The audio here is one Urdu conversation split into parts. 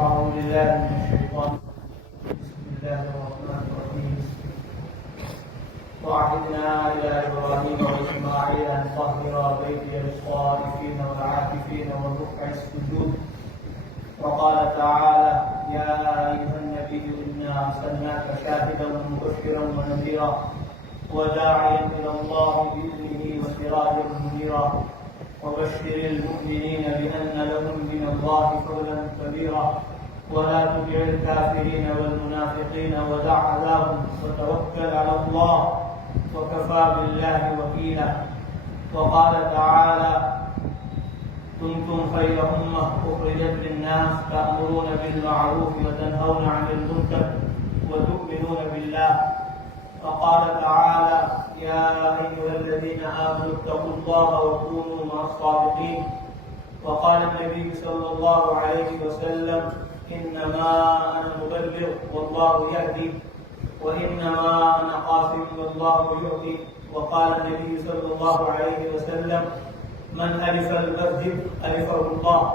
أعوذ بالله من الشيطان بسم الله الرحمن الرحيم وعهدنا إلى إبراهيم وإسماعيل أن طهرا بيتي للطائفين والعاكفين والركع السجود وقال تعالى يا أيها النبي إنا أرسلناك شاهدا ومبشرا ونذيرا وداعيا إلى الله بإذنه وسراجا منيرا وبشر المؤمنين بأن لهم من الله فضلا كبيرا ولا تطع الكافرين والمنافقين ودع أذاهم وتوكل على الله وكفى بالله وكيلا وقال تعالى كنتم خير أمة أخرجت للناس تأمرون بالمعروف وتنهون عن المنكر وتؤمنون بالله وقال تعالى يا أيها الذين آمنوا اتقوا الله وكونوا مع الصادقين وقال النبي صلى الله عليه وسلم إنما أنا مبلغ والله يهدي وإنما أنا قاسم والله يعطي وقال النبي صلى الله عليه وسلم من ألف المسجد ألفه الله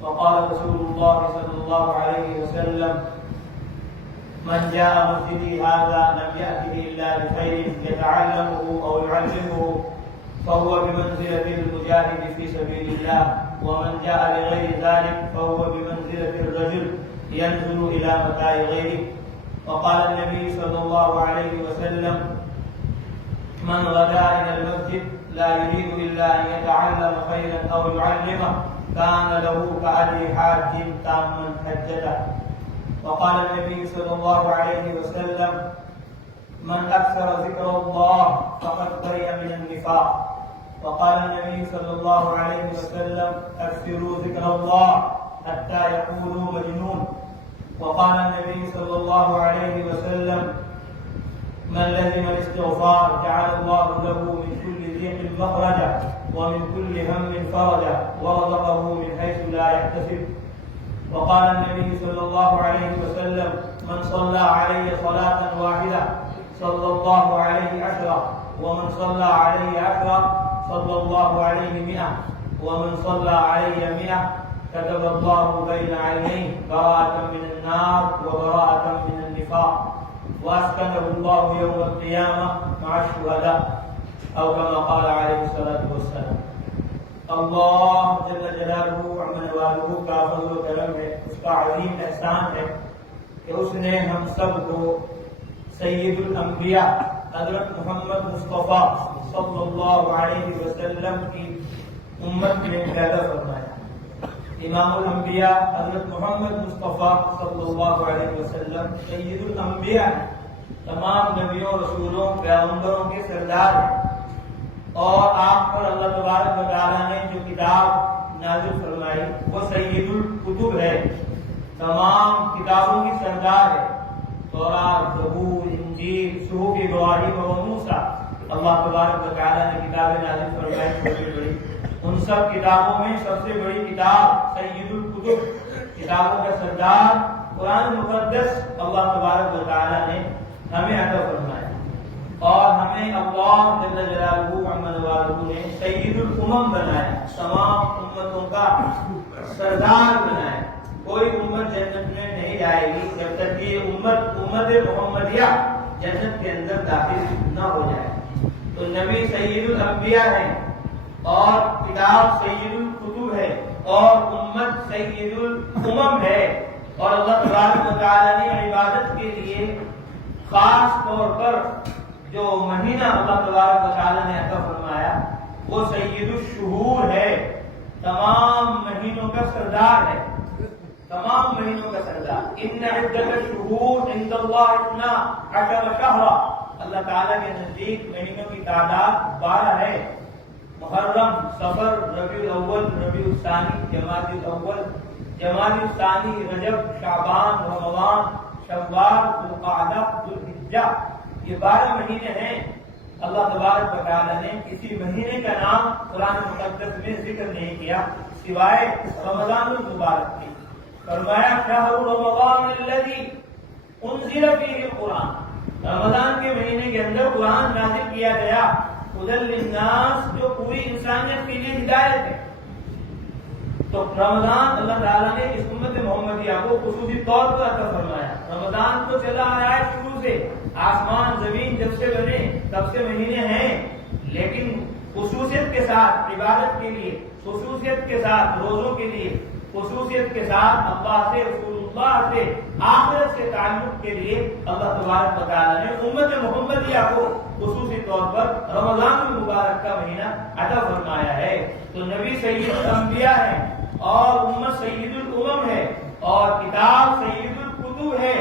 وقال رسول الله صلى الله عليه وسلم من جاء مسجدي هذا لم يأته إلا بخير يتعلمه أو يعلمه فهو بمنزلة المجاهد في سبيل الله ومن جاء لغير ذلك فهو بمنزلة الرجل ينزل إلى متاع غيره وقال النبي صلى الله عليه وسلم من غدا إلى المسجد لا يريد إلا أن يتعلم خيرا أو يعلمه كان له كأجر حاج تاما حجته وقال النبي صلى الله عليه وسلم من أكثر ذكر الله فقد برئ من النفاق وقال النبي صلى الله عليه وسلم أكثروا ذكر الله حتى يقولوا مجنون وقال النبي صلى الله عليه وسلم من لزم الاستغفار جعل الله له من كل ضيق مخرجا ومن كل هم فرجا ورزقه من حيث لا يحتسب وقال النبي صلى الله عليه وسلم من صلى علي صلاة واحدة صلى الله عليه 10 ومن صلى علي 10 صلى الله عليه 100 ومن صلى علي 100 كتب الله بين عينيه براءة من النار وبراءة من النفاق وأسكنه الله يوم القيامة مع الشهداء أو كما قال عليه الصلاة والسلام اللہ جل جلالہ وعمن والہ کا فضل و کرم ہے، اس کا عظیم احسان ہے کہ اس نے ہم سب کو سید الانبیاء حضرت محمد مصطفیٰ صلی اللہ علیہ وسلم کی امت میں پیدا فرمایا۔ امام الانبیاء حضرت محمد مصطفیٰ صلی اللہ علیہ وسلم سید الانبیاء تمام نبیوں رسولوں پیغمبروں کے سردار ہیں، اور آپ پر اللہ تبارک و تعالیٰ نے جو کتاب نازل فرمائی وہ سید الکتب ہے، تمام کتابوں کی سردار ہے۔ تورات، زبور، انجیل، صحف ابراہیم و موسیٰ، اللہ تبارک و تعالیٰ نے کتابیں نازل فرمائی چھوٹی بڑی، ان سب کتابوں میں سب سے بڑی کتاب سید الکتب، کتابوں کا سردار قرآن مقدس اللہ تبارک و تعالیٰ نے ہمیں عطا فرمایا، اور ہمیں اللہ جل جلالہ وعمن والہ نے سید الامم بنایا، تمام امتوں کا سردار بنایا۔ کوئی امت جنت میں نہیں جائے گی جب تک کہ امت محمدیہ جنت کے اندر داخل نہ ہو جائے۔ تو نبی سید الانبیاء ہے، اور کتاب سید الکتب ہے، اور امت سید الامم ہے، اور اللہ تبارک و تعالیٰ نے عبادت کے لیے خاص طور پر جو مہینہ اللہ تبارک و تعالیٰ نے عطا فرمایا وہ سید الشہور ہے، تمام مہینوں کا سردار ہے، تمام مہینوں کا سردار۔ ان عدت الشہور عند اللہ 12 شہرا، اللہ تعالیٰ کے نزدیک مہینوں کی تعداد 12 ہے، محرم، صفر، ربیع الاول، ربیع الثانی، جمادی الاول، جمادی الثانی، رجب، شعبان، رمضان، شوال، ذوالقعدہ، ذوالحجہ، یہ 12 مہینے ہیں۔ اللہ تبارک و تعالیٰ نے کسی مہینے کا نام قرآن مقدس میں ذکر نہیں کیا سوائے رمضان المبارک کی۔ فرمایا شہر رمضان الذی انزل فیہ القرآن، رمضان کے مہینے کے اندر قرآن نازل کیا گیا، ھدی للناس، جو پوری انسانیت کے لیے ہدایت ہے۔ تو رمضان اللہ تعالیٰ نے اس امت محمدیہ کو خصوصی طور پر عطا فرمایا. رمضان تو چلا آ رہا ہے شروع سے، آسمان زمین جب سے بنے تب سے مہینے ہیں، لیکن خصوصیت کے ساتھ عبادت کے لیے، خصوصیت کے ساتھ روزوں کے لیے، خصوصیت کے ساتھ اللہ سے، رسول اللہ سے، آخرت سے تعلق کے لیے اللہ تبارک و تعالیٰ نے امت محمدیہ کو خصوصی طور پر رمضان المبارک کا مہینہ عطا فرمایا ہے. تو نبی سید الانبیاء ہے اور امت سید الامم ہے اور کتاب سید الکتب ہے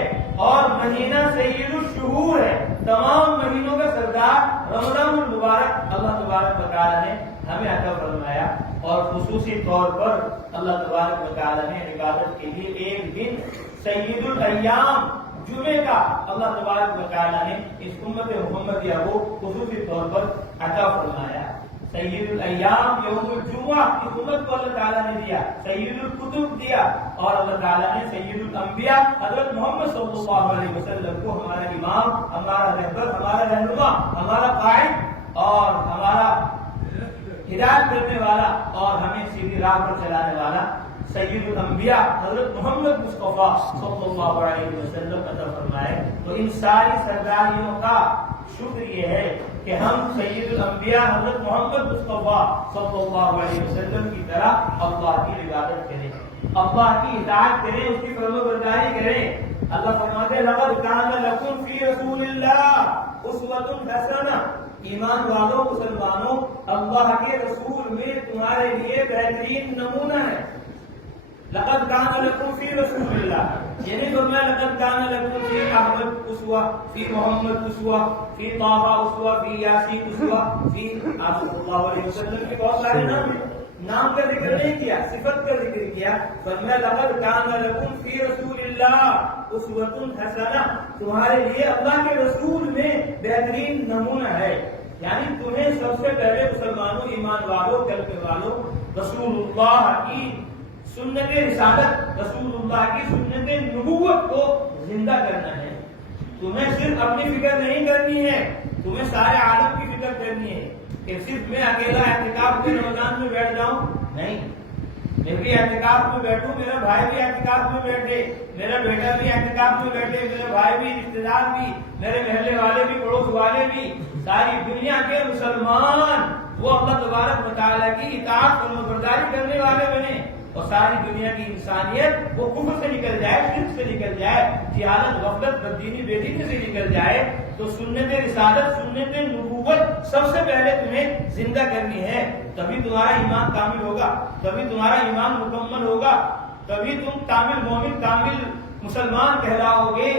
اور مہینہ سید الشہور ہے. تمام مہینوں کا سردار رمضان المبارک اللہ تبارک و تعالیٰ نے ہمیں عطا فرمایا، اور خصوصی طور پر اللہ تبارک و تعالیٰ نے عبادت کے لیے ایک دن سید الایام جمعے کا اللہ تبارک و تعالیٰ نے اس امت محمدیہ کو خصوصی طور پر عطا فرمایا. سید الایام یوم الجمعہ اس امت کو اللہ تعالیٰ نے دیا، سید الکتب دیا، اور اللہ تعالیٰ نے سید الانبیاء حضرت محمد صلی اللہ علیہ وسلم کو ہمارا امام، ہمارا رہبر، ہمارا رہنما، ہمارا قائد اور ہمارا ہدایت کرنے والا اور ہمیں سیدھی راہ پر چلانے والا سید الانبیاء حضرت محمد مصطفیٰ صلی اللہ علیہ وسلم عطا فرمائے. تو ان ساری سرداریوں کا شکر یہ ہے کہ ہم سید الانبیاء حضرت محمد مصطفیٰ صلی اللہ علیہ وسلم کی طرح اللہ کی عبادت کریں، اللہ کی اطاعت کریں، اس کی فرما برداری کریں. اللہ فرماتے ہیں لقد کان لکم فی رسول اللہ اسوۃ حسنہ، ایمان والوں مسلمانوں اللہ کے رسول میں تمہارے لیے بہترین نمونہ ہے. لقد کان لکم فی رسول اللہ، یہ نہیں فرمایا لقد کان لکم فی احمد اسوہ، فی محمد اسوہ، فی طٰہٰ اسوہ، فی یاسین اسوہ، فی آپ صلی اللہ علیہ وسلم کے بہت سارے نام ہیں، نام کا ذکر نہیں کیا، صفت کا ذکر کیا. فرمایا لقد کان لکم فی رسول اللہ اسوۃ حسنہ، تمہارے لیے اللہ کے رسول میں بہترین نمونہ ہے. یعنی تمہیں سب سے پہلے مسلمانوں، ایمان والوں، کلمے والوں رسول اللہ کی سنت رسالت، رسول اللہ کی سنت نبوت کو زندہ کرنا ہے. تمہیں صرف اپنی فکر نہیں کرنی ہے، تمہیں سارے عالم کی فکر کرنی ہے کہ صرف میں اکیلا اعتکاف میں رمضان میں بیٹھ جاؤں. نہیں، میں بھی اعتکاف میں بیٹھوں، میرا بھائی بھی اعتکاف میں بیٹھے، میرا بیٹا بھی اعتکاف میں بیٹھے، میرا بھائی بھی، رشتے دار بھی، میرے محلے والے بھی، پڑوس والے بھی، ساری دنیا کے مسلمان وہ اللہ تبارک و تعالیٰ کی اطاعت اور برداری کرنے والے بنے، اور ساری دنیا کی انسانیت وہ کفر سے نکل جائے، شرک سے نکل جائے، جہالت، غفلت، بددینی، بے دینی سے نکل جائے. تو سنت رسالت، سنت نبوت سب سے پہلے تمہیں زندہ کرنی ہے. تبھی تمہارا ایمان کامل ہوگا، تبھی تمہارا ایمان مکمل ہوگا، تبھی تم کامل مومن، کامل مسلمان کہلاؤ گے.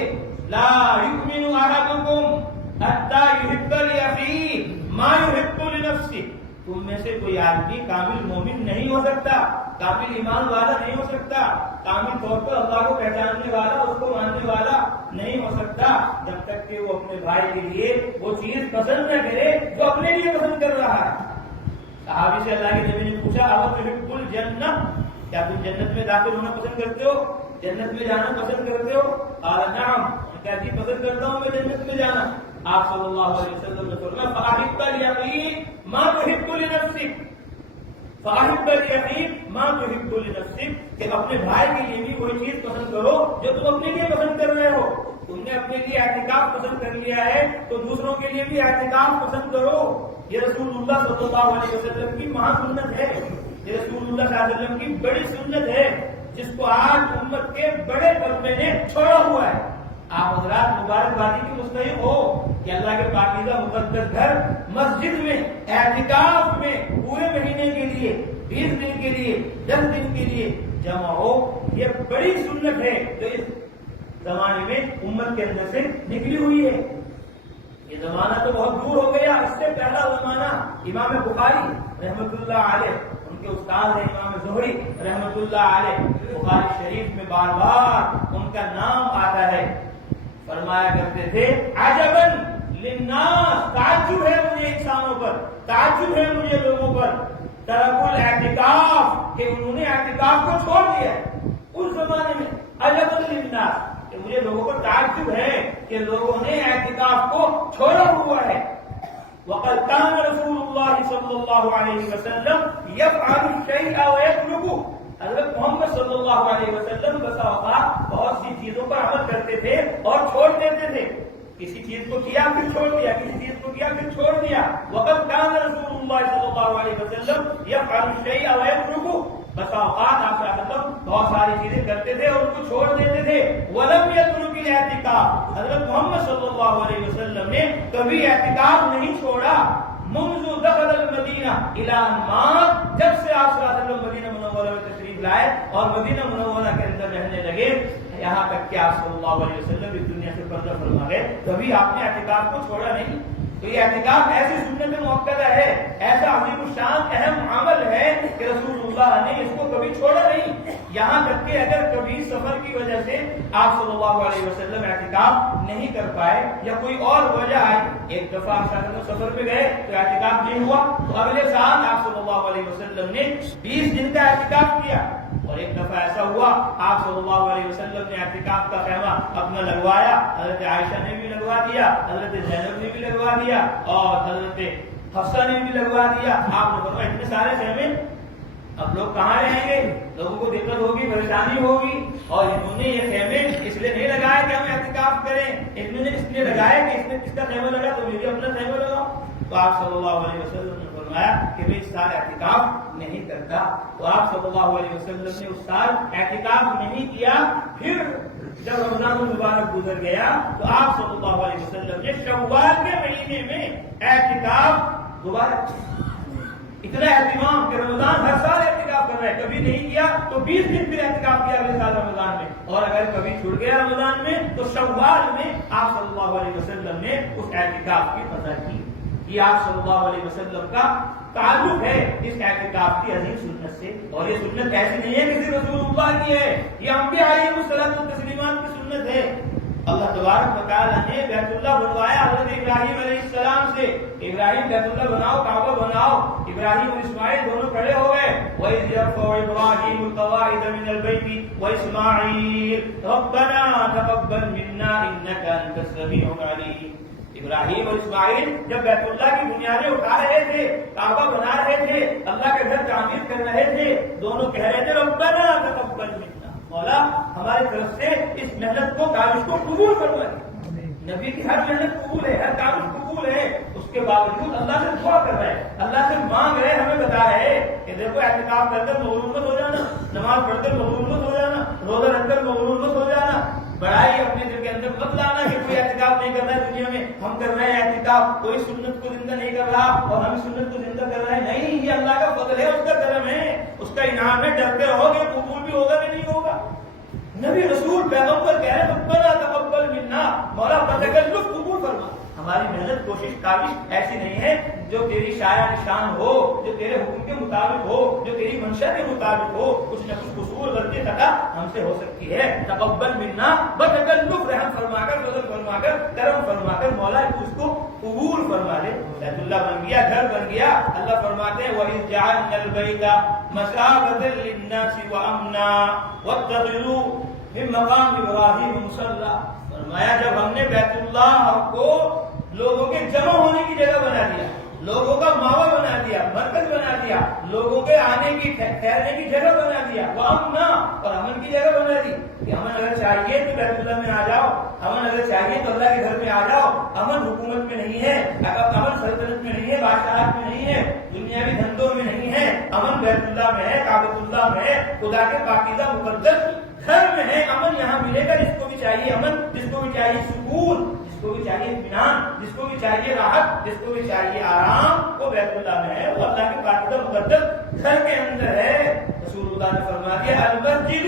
لا یؤمن احدکم حتی یحب لاخیہ ما یحب لنفسہ، تم میں سے کوئی آدمی کامل مومن نہیں ہو سکتا، کامل ایمان والا نہیں ہو سکتا، کامل طور پر اللہ کو پہچاننے والا، اس کو ماننے والا نہیں ہو سکتا جب تک کہ وہ اپنے بھائی کے لیے وہ چیز پسند نہ کرے جو اپنے لیے پسند کر رہا ہے. صحابی سے اللہ کے نبی نے پوچھا اب تحب الجنہ، کیا تم جنت میں داخل ہونا پسند کرتے ہو، جنت میں جانا پسند کرتے ہو؟ قال نعم، کیا جی پسند کرتا ہوں میں جنت میں جانا. آپ صلی اللہ علیہ وسلم نے فرمایا فاحب الیقین ما تحب لنفسک، فاحب الیقین ما تحب لنفسک، کہ اپنے بھائی کے لیے بھی وہی چیز پسند کرو جو تم اپنے لیے پسند کر رہے ہو. تم نے اپنے لیے اعتکاف پسند کر لیا ہے تو دوسروں کے لیے بھی اعتکاف پسند کرو. یہ رسول اللہ صلی اللہ علیہ وسلم کی مہا سنت ہے، یہ رسول اللہ صلی اللہ علیہ وسلم کی بڑی سنت ہے جس کو آج امت کے بڑے طبقے نے چھوڑا ہوا ہے. آپ حضرات مبارکبادی کی مستحق ہو کہ اللہ کے پاکیزہ مقدس گھر مسجد میں اعتکاف میں پورے مہینے کے لیے، 20 دن کے لیے، 10 دن کے لیے جمع ہو. یہ بڑی سنت ہے جو اس زمانے میں امت کے اندر سے نکلی ہوئی ہے. یہ زمانہ تو بہت دور ہو گیا، اس سے پہلا زمانہ امام بخاری رحمۃ اللہ علیہ، ان کے استاد ہیں امام زہری رحمۃ اللہ علیہ، بخاری شریف میں بار بار ان کا نام آتا ہے. فرمایا کرتے تھے عجباً للناس، تعجب ہے مجھے انسانوں پر، تعجب ہے مجھے لوگوں پر، ترک الاعتکاف، کہ انہوں نے اعتکاف کو چھوڑ دیا ہے. اس زمانے میں عجباً للناس، کہ مجھے لوگوں پر تعجب ہے کہ لوگوں نے اعتکاف کو چھوڑا ہوا ہے. وقد كان رسول الله صلی اللہ علیہ وسلم يفعل الشيء ويتركه، حضرت محمد صلی اللہ علیہ وسلم بسا اوقات بہت سی چیزوں پر عمل کرتے تھے اور چھوڑ دیتے تھے. کسی چیز کو کیا پھر چھوڑ دیا, کسی چیز کو کیا پھر چھوڑ دیا. وقت کان رسول اللہ صلی اللہ علیہ وسلم یفعل الشیء ویترکہ, بس اوقات آپ بہت ساری چیزیں کرتے تھے اور ان کو چھوڑ دیتے تھے. ولم یترک الاعتکاف, حضرت محمد صلی اللہ علیہ وسلم نے کبھی اعتکاف نہیں چھوڑا. منذ دخل المدینہ الی ان مات, جب سے آپ صلی اللہ علیہ وسلم مدینہ منورہ میں تشریف لائے اور مدینہ منورہ کے اندر رہنے لگے, یہاں تک کہ آپ صلی اللہ علیہ وسلم اس دنیا سے پردہ فرما گئے, کبھی آپ نے اعتکاف کو چھوڑا نہیں. تو یہ اعتکاف ایسی سنت مؤکدہ ہے, ایسا عظیم الشان اہم عمل ہے کہ رسول اللہ نے اس کو کبھی چھوڑا نہیں. یہاں تک کہ اگر کبھی سفر کی وجہ سے آپ صلی اللہ علیہ وسلم اعتکاف نہیں کر پائے یا کوئی اور وجہ آئی, ایک دفعہ آپ سفر پہ گئے تو اعتکاف نہیں ہوا, تو اگلے سال آپ صلی اللہ علیہ وسلم نے 20 دن کا اعتکاف کیا. اور ایک دفعہ ایسا ہوا آپ صلی اللہ علیہ وسلم نے اعتکاف کا خیمہ اپنا لگوایا, حضرت عائشہ نے بھی لگوا دیا, حضرت زینب نے بھی لگوا دیا اور حضرت حفصہ نے بھی لگوا دیا. آپ نے فرمایا اتنے سارے خیمے اب لوگ کہاں رہیں گے, لوگوں کو دقت ہوگی, پریشانی ہوگی. اور انہوں نے یہ خیمے اس لیے نہیں لگائے کہ ہم اعتکاف کریں, انہوں نے اس لیے لگائے کہ اس نے کس کا خیمہ لگا تو مجھے اپنا خیمہ لگاؤ. تو آپ صلی اللہ علیہ وسلم نے فرمایا کہ میں اس سال اعتکاف نہیں کرتا. تو آپ صلی اللہ علیہ وسلم نے اس سال اعتکاف نہیں کیا. پھر جب رمضان المبارک گزر گیا تو آپ صلی اللہ علیہ وسلم نے شوال کے مہینے میں اعتکاف دوبارہ, اتنا اہتمام کہ رمضان ہر سال اعتکاف کر رہا ہے, کبھی نہیں کیا تو 20 دن پھر اعتکاف کیا اگلے سال رمضان میں, اور اگر کبھی چھوٹ گیا رمضان میں تو شوال میں آپ صلی اللہ علیہ وسلم نے اس اعتکاف کی قضا کی. یہ آپ صلی اللہ علیہ وسلم کا تعلق ہے اس اعتکاف کی عظیم سنت سے. اور یہ سنت ایسی نہیں ہے کہ صرف رسول اللہ کی ہے, یہ انبیاء علیہ الصلوۃ والتسلیمات کی سنت ہے. اللہ تبارک و تعالی نے بیت اللہ بنوایا حضرت ابراہیم علیہ السلام سے. ابراہیم بیت اللہ بناؤ, کعبہ بناؤ. ابراہیم اور اسماعیل دونوں کھڑے ہو گئے. وَإِذْ يَرْفَعُ إِبْرَاهِيمُ الْقَوَاعِدَ مِنَ الْبَيْتِ وَإِسْمَاعِيلُ رَبَّنَا تَقَبَّلْ مِنَّا إِنَّكَ أَنْتَ السَّمِيعُ الْعَلِيمُ. ابراہیم اور اسماعیل جب بیت اللہ کی بنیادیں اٹھا رہے تھے, کعبہ بنا رہے تھے, اللہ کے گھر تعمیر کر رہے تھے, دونوں کہہ رہے تھے ربنا تقبل منا, مولا ہماری طرف سے اس محنت کو, کاوش کو قبول فرما. نبی کی ہر محنت قبول ہے, ہر کاوش قبول ہے, اس کے باوجود اللہ سے دعا کر رہے ہیں, اللہ سے مانگ رہے ہیں, ہمیں بتا رہے ہیں کہ دیکھو اعتکاف کر کر مغرور مت ہو جانا, نماز پڑھ کر مغرور مت ہو جانا, روزہ رکھ کر مغرور مت ہو جانا, بڑائی اپنے دل کے اندر مت لانا کہ کوئی اعتکاف نہیں کر رہا ہے دنیا میں, ہم کر رہے ہیں اعتکاف, کوئی سنت کو زندہ نہیں کر رہا اور ہم سنت کو زندہ کر رہے ہیں. نہیں, یہ اللہ کا فضل ہے, اس کا کرم ہے, اس کا انعام ہے. ڈرتے رہو گے قبول بھی ہوگا کہ نہیں ہوگا. نبی رسول پیغمبر کہہ رہے ہیں ربنا تقبل منا, مولا بتکلف قبول فرما. ہماری محنت, کوشش, کاوش ایسی نہیں ہے جو تیری شاعر نشان ہو, جو تیرے حکم کے مطابق ہو, جو تیری منشا کے مطابق ہو. کچھ نہ کچھ قصور, غلطی, خطا ہم سے ہو سکتی ہے. تقبل منا بتکلف, رحم فرما کر, فضل فرما کر, کرم فرما کر مولا اس کو قبول فرما دے. بیت اللہ بن گیا, گھر بن گیا. اللہ فرماتے ہیں وَإِذْ جَعَلْنَا الْبَيْتَ مَثَابَةً لِلنَّاسِ وَأَمْنًا وَاتَّخِذُوا مِن مَّقَامِ إِبْرَاهِيمَ مُصَلًّى. فرمایا جب ہم نے بیت اللہ کو لوگوں کے جمع ہونے کی جگہ بنا دیا, لوگوں کا ماوا بنا دیا, مرکز بنا دیا, لوگوں کے آنے کی, ٹھہرنے کی جگہ بنا دیا, وہ امن اور امن کی جگہ بنا دی کہ امن اگر چاہیے تو بیت اللہ میں آ جاؤ, امن اگر چاہیے تو اللہ کے گھر میں آ جاؤ. امن حکومت میں نہیں ہے, امن سلطنت میں نہیں ہے, بادشاہت میں نہیں ہے, دنیاوی دھندوں میں نہیں ہے. امن بیت اللہ میں ہے, کعبۃ اللہ میں ہے, خدا کے پاکیزہ مقدس گھر میں ہے. امن یہاں ملے گا. جس کو بھی چاہیے امن, جس کو بھی چاہیے سکون, جس کو بھی چاہیے اطمینان, جس کو بھی چاہیے راحت, جس کو بھی چاہیے آرام, وہ بیت اللہ میں ہے, وہ اللہ کے پاکیزہ مقدس گھر کے اندر ہے. رسول اللہ نے فرما دیا المسجد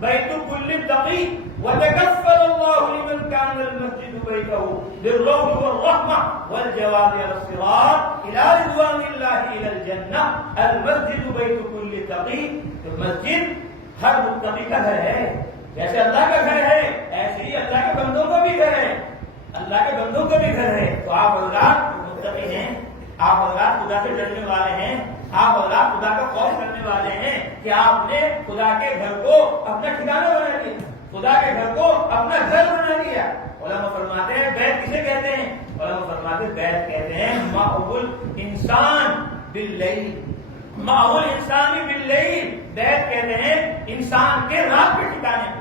بیت کل تقی وتکفل اللہ لمن کان المسجد بیتہ بالروح والرحمہ والجواد علی الصراط الى رضوان اللہ الى الجنہ. المسجد بیت کل تقی, تو مسجد ہر متقی کا گھر ہے. جیسے اللہ کا گھر ہے ایسے ہی اللہ کے بندوں کا بھی گھر ہے, اللہ کے بندوں کا بھی گھر ہے. تو آپ حضرات متقی ہیں, آپ حضرات خدا سے ڈرنے والے ہیں, آپ حضرات خدا کا خوف کرنے والے ہیں کہ آپ نے خدا کے گھر کو اپنا ٹھکانہ بنا دیا, خدا کے گھر کو اپنا گھر بنا دیا. علماء فرماتے ہیں بیت کسے کہتے ہیں؟ علماء فرماتے ہیں بیت کہتے ہیں مأوى الانسان باللیل, مأوى الانسان باللیل. بیت کہتے ہیں انسان کے رات کے ٹھکانے کو.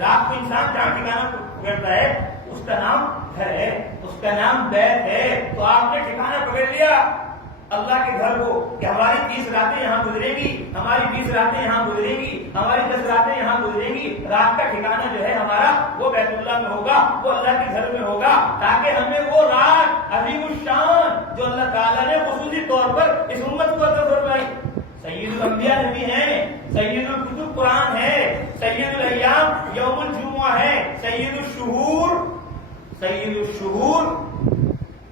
رات کو انسان جہاں ٹھکانہ پکڑتا ہے اس کا نام گھر ہے، اس کا نام بیت ہے. تو آپ نے ٹھکانہ پکڑ لیا اللہ کے گھر کو کہ ہماری 30 راتیں یہاں گزرے گی، ہماری 20 راتیں یہاں گزرے گی، ہماری 10 راتیں یہاں گزرے گی. رات کا ٹھکانہ جو ہے ہمارا وہ بیت اللہ میں ہوگا، وہ اللہ کے گھر میں ہوگا، تاکہ ہمیں وہ رات عظیم الشان جو اللہ تعالیٰ نے خصوصی طور پر اس امت کو عطا فرمائی. سید الانبیاء نبی ہیں، سید الکتب قرآن ہے، سید الایام یوم الجمعہ ہے، سید الشہور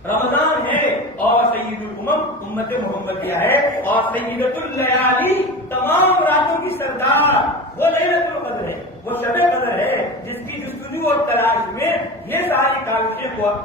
رمضان ہے، اور سید الامم امت محمدیہ ہے، اور سیدۃ اللیالی تمام راتوں کی سردار وہ لیلۃ القدر ہے، وہ شب قدر ہے، جس کی جستجو اور تلاش میں یہ ساری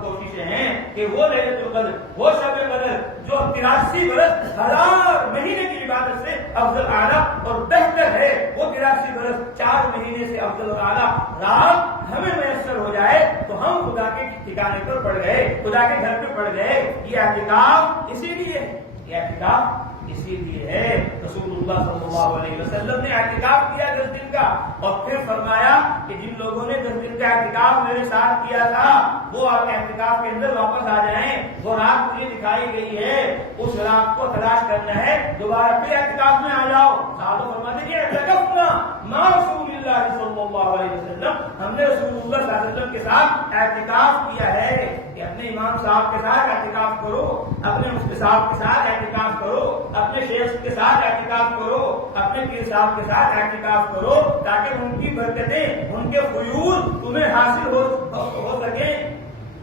کوششیں ہیں کہ وہ لیلۃ القدر، وہ شب قدر جو 83 برس 1000 مہینے کی عبادت سے افضل اعلیٰ اور بہتر ہے، وہ 83 برس 4 مہینے سے افضل اور اعلیٰ رات ہمیں میسر ہو جائے تو ہم خدا کے ٹھکانے پر پڑ گئے، خدا کے گھر پہ پڑ گئے. یہ اعتکاف اسی لیے ہے، یہ اعتکاف اسی لیے ہے. رسول اللہ صلی اللہ علیہ وسلم نے اعتکاف کیا 10 دن کا، اور پھر فرمایا کہ جن لوگوں نے 10 دن کا اعتکاف میرے ساتھ کیا تھا وہ آپ اعتکاف کے اندر واپس آ جائیں. وہ رات مجھے دکھائی گئی ہے، اس رات کو تلاش کرنا ہے، دوبارہ پھر اعتکاف میں آ جاؤ. صحابہ فرماتے ہیں اعتکفنا مع رسول اللہ صلی اللہ علیہ وسلم، ہم نے رسول اللہ صلی اللہ علیہ وسلم کے ساتھ اعتکاف کیا ہے. کہ اپنے امام صاحب کے ساتھ اعتکاف کرو، اپنے مفتی صاحب کے ساتھ اعتکاف کرو، اپنے شیخ کے ساتھ اعتکاف کرو، اپنے پیر صاحب کے ساتھ اعتکاف کرو، تاکہ ان کی برکتیں، ان کے فیوض تمہیں حاصل ہو سکیں.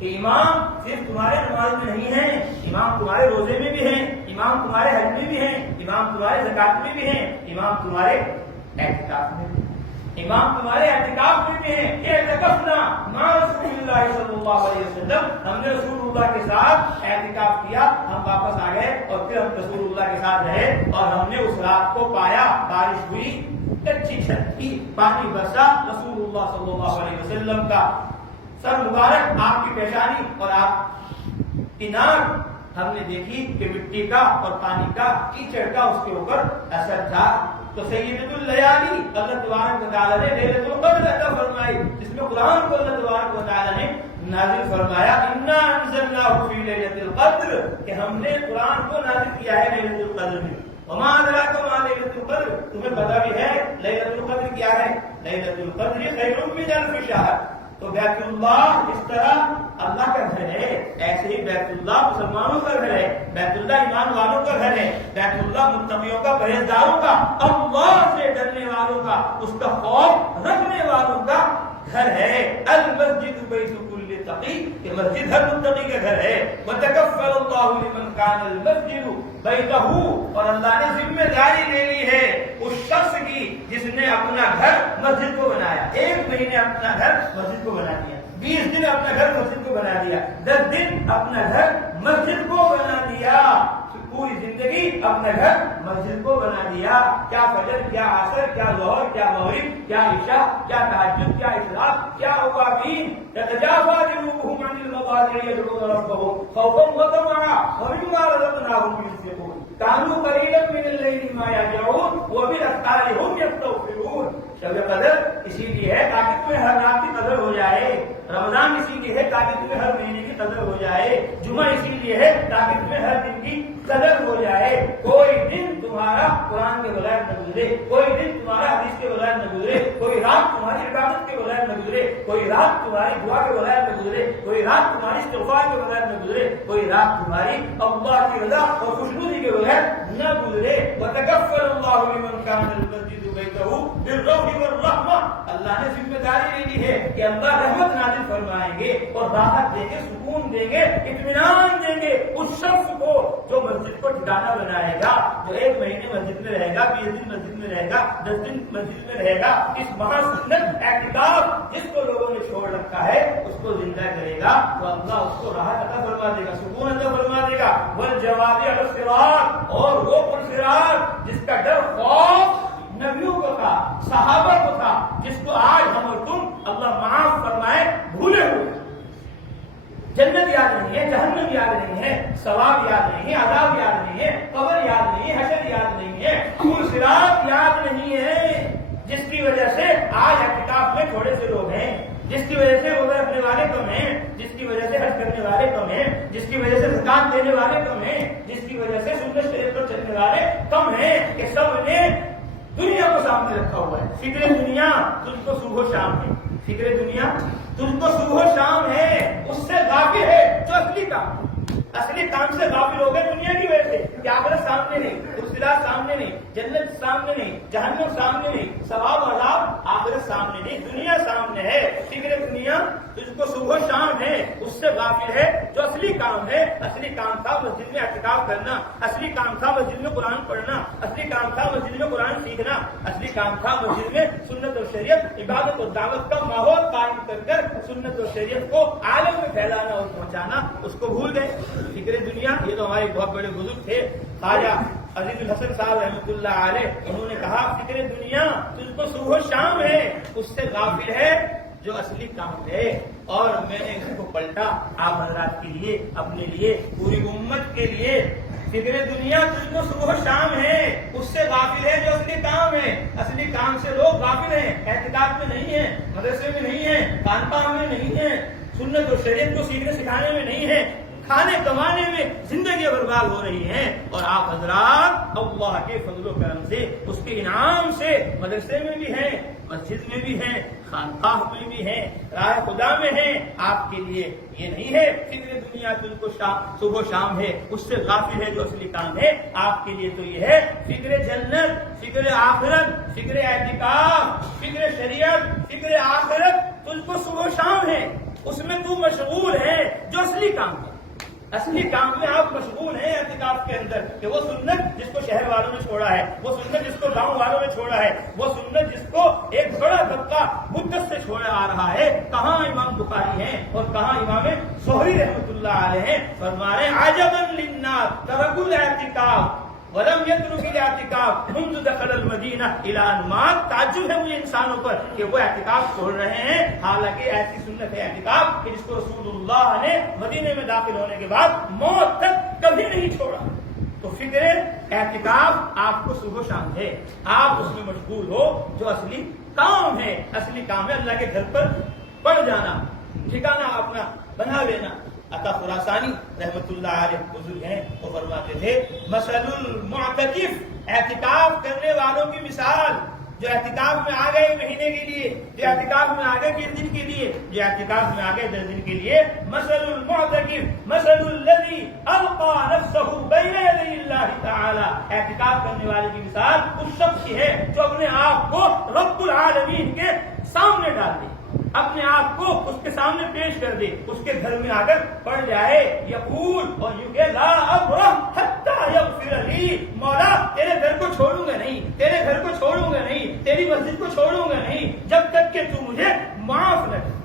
کہ امام صرف تمہارے نماز میں نہیں ہیں، امام تمہارے روزے میں بھی ہیں، امام تمہارے حج میں بھی ہیں، امام تمہارے زکات میں بھی ہیں، امام تمہارے اعتکاف میں بھی، امام تمہارے اعتکاف میں بھی ہیں. یہ اعتکفنا مع رسول اللہ صلی اللہ علیہ وسلم، ہم نے رسول اللہ کے ساتھ اعتکاف کیا، ہم واپس آ گئے اور پھر ہم رسول اللہ کے ساتھ رہے، اور ہم نے اس رات کو پایا. بارش ہوئی، کچی چھت کی، پانی برسا، رسول اللہ صلی اللہ علیہ وسلم کا سر مبارک، آپ کی پیشانی اور آپ کی ناک ہم نے دیکھی کہ مٹی کا اور پانی کا، کیچڑ کا اس کے اوپر اثر تھا. تو سیدۃ اللیالی اللہ تبارک و تعالیٰ نے لیلۃ القدر عطا فرمائی، جس میں قرآن کو اللہ تبارک و تعالیٰ نے نازل فرمایا. انا انزلناہ فی لیلۃ القدر، کہ ہم نے قرآن کو نازل کیا ہے لیلۃ القدر میں. وما ادراک ما لیلۃ القدر، تمہیں پتہ بھی ہے لیلۃ القدر کیا ہے؟ لیلۃ القدر خیر من الف شہر. تو بیت اللہ اس طرح اللہ کا گھر ہے، ایسے ہی بیت اللہ مسلمانوں کا گھر ہے، بیت اللہ ایمان والوں کا گھر ہے، بیت اللہ متقیوں کا، پرہیزگاروں کا، اللہ سے ڈرنے والوں کا، اس کا خوف رکھنے والوں کا گھر ہے. المسجد بیت کل تقی، کہ مسجد ہر متقی کا گھر ہے. وتکفل اللہ لمن کان المسجد بیتہ، اور اللہ نے ذمہ داری لے لی ہے اس شخص کی جس نے اپنا گھر مسجد کو بنایا. 1 مہینے اپنا گھر مسجد کو بنا دیا، 20 دن اپنا گھر مسجد کو بنا دیا، 10 دن اپنا گھر مسجد کو بنا دیا، پوری زندگی اپنا گھر مسجد کو بنا دیا. کیا فجر، کیا عصر، کیا ظہر، کیا مغرب، کیا عشاء، کیا تہجد، کیا اشراق، کیا اوابین. تتجافى جنوبهم عن المضاجع يدعون ربهم خوفا وطمعا ومما رزقناهم ينفقون كانوا قليلا من الليل ما يهجعون وبالاسحار هم يستغفرون. شب قدر اسی لیے ہے تاکہ تمہیں ہر رات کی قدر ہو جائے، رمضان اسی لیے ہے تاکہ تمہیں ہر مہینے کی قدر ہو جائے، جمعہ اسی لیے ہے تاکہ تمہیں ہر دن کی قدر ہو جائے. کوئی دن تمہارا قرآن کے بغیر نہ گزرے، کوئی دن تمہارا حدیث کے بغیر نہ گزرے، کوئی رات تمہاری عبادت کے بغیر نہ گزرے، کوئی رات تمہاری دعا کے بغیر نہ گزرے، کوئی رات تمہاری استغفار کے بغیر نہ گزرے، کوئی رات تمہاری اللہ کی رضا اور خوشنودی کے بغیر نہ گزرے. وتکفل اللہ لمن کان المسجد بیتہ بالروح والرحمہ، اللہ نے ذمہ داری لے لی ہے کہ اللہ رحمت نازل فرمائیں گے اور راحت دیں گے، سکون دیں گے، اطمینان دیں گے اس شخص کو جو مسجد کو ٹھکانہ بنائے گا، جو 1 مہینے مسجد میں رہے گا، 20 دن مسجد میں رہے گا، 10 دن مسجد میں رہے گا. اس مہاسنت اعتکاف جس کو لوگوں نے چھوڑ رکھا ہے اس کو زندہ کرے گا تو اللہ اس کو راحت عطا فرما دے گا، سکون عطا فرما دے گا. والجواد علی الصراط، اور وہ پرصراط جس کا ڈر خوف نبیوں کو تھا، صحابہ کو تھا، جس کو آج ہم اور تم اللہ معاف فرمائے بھولے ہوئے. جنت یاد نہیں ہے، جہنم یاد نہیں ہے، ثواب یاد نہیں ہے، عذاب یاد نہیں ہے، قبر یاد نہیں ہے، حشر یاد نہیں ہے، پرصراط یاد نہیں ہے، جس کی وجہ سے آج اعتکاف میں تھوڑے سے لوگ ہیں جس کی وجہ سے روزہ رکھنے والے کم ہیں، جس کی وجہ سے حج کرنے والے کم ہیں، جس کی وجہ سے زکات دینے والے کم ہیں، جس کی وجہ سے سنت شریعت پر چلنے والے کم ہیں، کہ سب نے دنیا کو سامنے رکھا ہوا ہے. فکر دنیا تجھ کو صبح و شام ہے، فکر دنیا تجھ کو صبح و شام ہے، اس سے غافل ہے جو اصلی کام سے غافل ہو گئے دنیا کی وجہ سے. کہ آخرت سامنے نہیں، تفصیلات سامنے نہیں، جنت سامنے نہیں، جہنم سامنے نہیں، ثواب عذاب آخرت سامنے نہیں، دنیا سامنے ہے. فکر دنیا تجھ کو صبح و شام ہے، اس سے غافل ہے جو اصلی کام ہے. اصلی کام تھا مسجد میں اعتکاف کرنا، اصلی کام تھا مسجد میں قرآن پڑھنا، اصلی کام تھا مسجد میں قرآن سیکھنا، اصلی کام تھا مسجد میں سنت اور شریعت، عبادت اور دعوت کا ماحول قائم کر سنت اور شریعت کو عالم میں پھیلانا اور پہنچانا. اس کو بھول گئے. فکر دنیا، یہ تو ہمارے بہت بڑے بزرگ تھے خواجہ عزیز الحسن صاحب رحمۃ اللہ علیہ، انہوں نے کہا فکر دنیا تجھ کو صبح و شام ہے، اس سے غافل ہے جو اصلی کام ہے. اور میں نے اس کو پلٹا آپ حضرات کے لیے، اپنے لیے، پوری امت کے لیے. فکر دنیا تجھ کو صبح و شام ہے، اس سے غافل ہے جو اصلی کام ہے. اصلی کام سے لوگ غافل ہیں، اعتکاف میں نہیں ہیں، مدرسے میں نہیں ہیں، خانقاہ میں نہیں ہیں، سنت اور شریعت کو سیکھنے سکھانے میں نہیں ہیں، کھانے کمانے میں زندگی برباد ہو رہی ہیں. اور آپ حضرات اللہ کے فضل و کرم سے، اس کے انعام سے مدرسے میں بھی ہیں، مسجد میں بھی ہیں، خانقاہ میں بھی ہیں، راہ خدا میں ہیں. آپ کے لیے یہ نہیں ہے فکر دنیا تجھ کو صبح و شام ہے، اس سے غافل ہے جو اصلی کام ہے. آپ کے لیے تو یہ ہے فکر جنت، فکر آخرت، فکر اعتکاف، فکر شریعت، فکر آخرت تجھ کو صبح و شام ہے، اس میں تو مشغول ہے جو اصلی کام ہے. اصلی کام میں آپ مشغول ہیں اعتکاف کے اندر، کہ وہ سنت جس کو شہر والوں نے چھوڑا ہے، وہ سنت جس کو گاؤں والوں نے چھوڑا ہے، وہ سنت جس کو ایک بڑا طبقہ مدت سے چھوڑا آ رہا ہے. کہاں امام بخاری ہیں اور کہاں امام زہری رحمۃ اللہ علیہ ہیں. فرمائے عجبا للناس ترکوا الاعتکاف ولم يترك الاعتکاف منذ دخل المدینہ الی ان مات. تعجب ہے مجھے انسانوں پر کہ وہ اعتکاف چھوڑ رہے ہیں، حالانکہ ایسی سنت ہے اعتکاف کہ جس کو رسول اللہ نے مدینے میں داخل ہونے کے بعد موت تک کبھی نہیں چھوڑا. تو فکر اعتکاف آپ کو صبح و شام ہے، آپ اس میں مشغول ہو جو اصلی کام ہے. اصلی کام ہے اللہ کے گھر پر پڑ جانا، ٹھکانہ اپنا بنا لینا. عطا خراسانی رحمت اللہ علیہ بزرگ ہیں، وہ فرماتے تھے مثل المعتکف، اعتکاف کرنے والوں کی مثال، جو اعتکاف میں آ گئے مہینے کے لیے، جو اعتکاف میں آ گئے 20 دن کے لیے، جو اعتکاف میں آ گئے 10 دن کے لیے. مثل المعتکف مثل الذی القى نفسه بین یدی اللہ تعالی، اعتکاف کرنے والے کی مثال اس شخص کی ہے جو اپنے آپ کو رب العالمین کے سامنے ڈال دے، اپنے آپ کو اس کے سامنے پیش کر دے، اس کے گھر میں آ کر پڑھ جائے. یقول، اور یوں کہ لا ابرح حتی یغفر لی، مولا تیرے گھر کو چھوڑوں گا نہیں، تیرے گھر کو چھوڑوں گا نہیں، تیری مسجد کو چھوڑوں گا نہیں، جب تک کہ تو مجھے معاف نہ کر،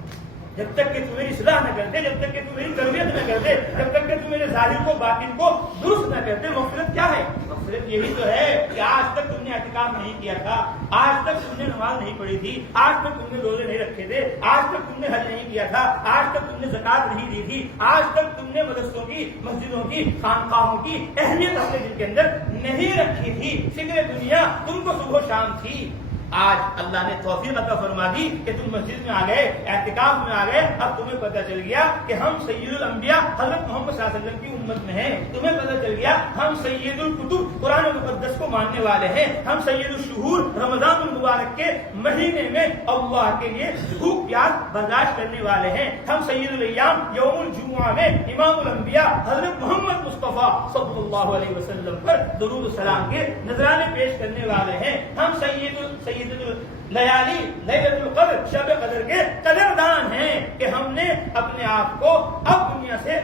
جب تک کہ تو میری اصلاح نہ کر دے، جب تک کہ تو میری تربیت نہ کر دے، جب تک کہ تو میرے ظاہر کو باطن کو درست نہ کر دے. مغفرت کیا ہے؟ مغفرت یہی تو ہے کہ آج تک تم نے اعتکاف نہیں کیا تھا، آج تک تم نے نماز نہیں پڑھی تھی، آج تک تم نے روزے نہیں رکھے تھے، آج تک تم نے حج نہیں کیا تھا، آج تک تم نے زکات نہیں دی تھی، آج تک تم نے مدرسوں کی، مسجدوں کی، خانقاہوں کی اہمیت اپنے دل کے اندر نہیں رکھی تھی. فکر دنیا تم کو صبح و شام تھی. آج اللہ نے توفیق عطا فرما دی کہ تم مسجد میں آ گئے، اعتکاف میں آ گئے. اب تمہیں پتہ چل گیا کہ ہم سید الانبیاء حضرت محمد صلی اللہ علیہ وسلم کی امت میں ہیں. تمہیں پتہ چل گیا ہم سید الکتب قرآن مقدس کو ماننے والے ہیں. ہم سید الشہور رمضان المبارک کے مہینے میں اللہ کے لیے بھوک پیاس برداشت کرنے والے ہیں. ہم سید الیام یوم الجمعہ میں امام الانبیاء حضرت محمد مصطفیٰ صلی اللہ علیہ وسلم پر درود و سلام کے نذرانے پیش کرنے والے ہیں. ہم سید لیالی لیلۃ القدر، شب قدر کے قدردان ہیں کہ ہم نے اپنے آپ کو اب دنیا سے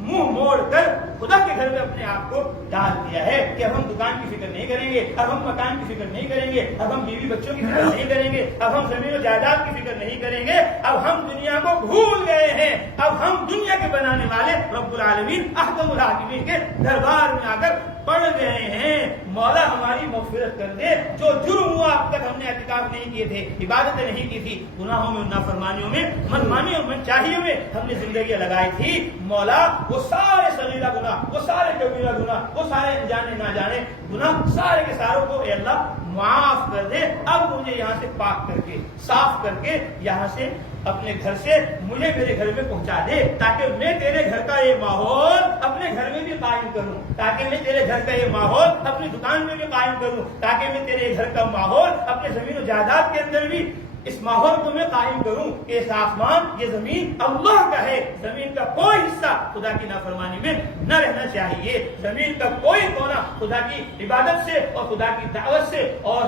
منہ موڑ کر خدا کے گھر میں اپنے آپ کو ڈال دیا ہے کہ اب ہم دکان کی فکر نہیں کریں گے، اب ہم مکان کی فکر نہیں کریں گے، اب ہم بیوی بچوں کی فکر نہیں کریں گے، اب ہم زمین و جائیداد کی فکر نہیں کریں گے. اب ہم دنیا کو بھول گئے ہیں، اب ہم دنیا کے بنانے والے رب العالمین احکم الحاکمین کے دربار میں آ کر پڑ گئے ہیں. مولا ہماری مغفرت کر دے. جو جرم ہوا اب تک ہم نے اعتکاف نہیں کیے تھے، عبادتیں نہیں کی تھی، گناہوں میں، نافرمانیوں میں، منمانیوں میں، منچاہیوں میں ہم نے زندگیاں لگائی تھی، مولا وہ سارے صغیرہ گناہ، وہ سارے کبیرہ گناہ، وہ سارے جانے نہ جانے گناہ، سارے کے ساروں کو اے اللہ معاف کر دے، اب مجھے یہاں سے پاک کر کے صاف کر کے یہاں سے اپنے گھر سے مجھے میرے گھر میں پہنچا دے، تاکہ میں تیرے گھر کا یہ ماحول اپنے گھر میں بھی قائم کروں، تاکہ میں تیرے گھر کا یہ ماحول اپنی دکان میں بھی قائم کروں، تاکہ میں تیرے گھر کا ماحول اپنے زمین و جائیداد کے اندر بھی اس ماحول کو میں قائم کروں کہ اس آسمان یہ زمین اللہ کا ہے، زمین کا کوئی حصہ خدا کی نافرمانی میں نہ رہنا چاہیے، زمین کا کوئی کونا خدا کی عبادت سے اور خدا کی دعوت سے اور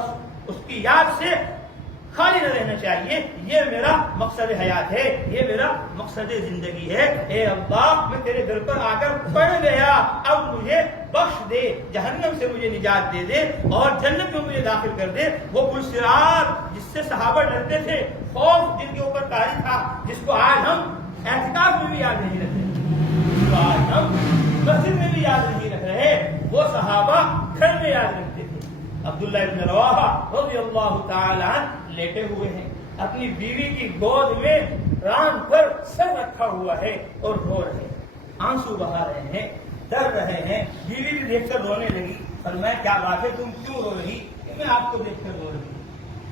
اس کی یاد سے خالی نہ رہنا چاہیے۔ یہ میرا مقصد حیات ہے، یہ میرا مقصد زندگی ہے۔ اے اللہ، میں تیرے در پر آ کر پڑ گیا، اب مجھے بخش دے، جہنم سے مجھے نجات دے دے اور جنت میں مجھے داخل کر دے۔ وہ پل صراط جس سے صحابہ ڈرتے تھے، خوف جن کے اوپر طاری تھا، جس کو آج ہم اعتکاف میں بھی یاد نہیں رکھتے، جس کو آج ہم مسجد میں بھی یاد نہیں رکھ رہے، وہ صحابہ گھر میں یاد رکھتے تھے۔ عبداللہ ابن رواحہ رضی اللہ تعالی عنہ لیٹے ہوئے ہیں، اپنی بیوی کی گود میں ران پر سر رکھا ہوا ہے اور رو رہے ہیں، آنسو بہا رہے ہیں، ڈر رہے ہیں۔ بیوی بھی دیکھ کر رونے لگی، فرمایا کیا بات ہے، تم کیوں رو رہی؟ کہ میں آپ کو دیکھ کر رو رہی ہوں۔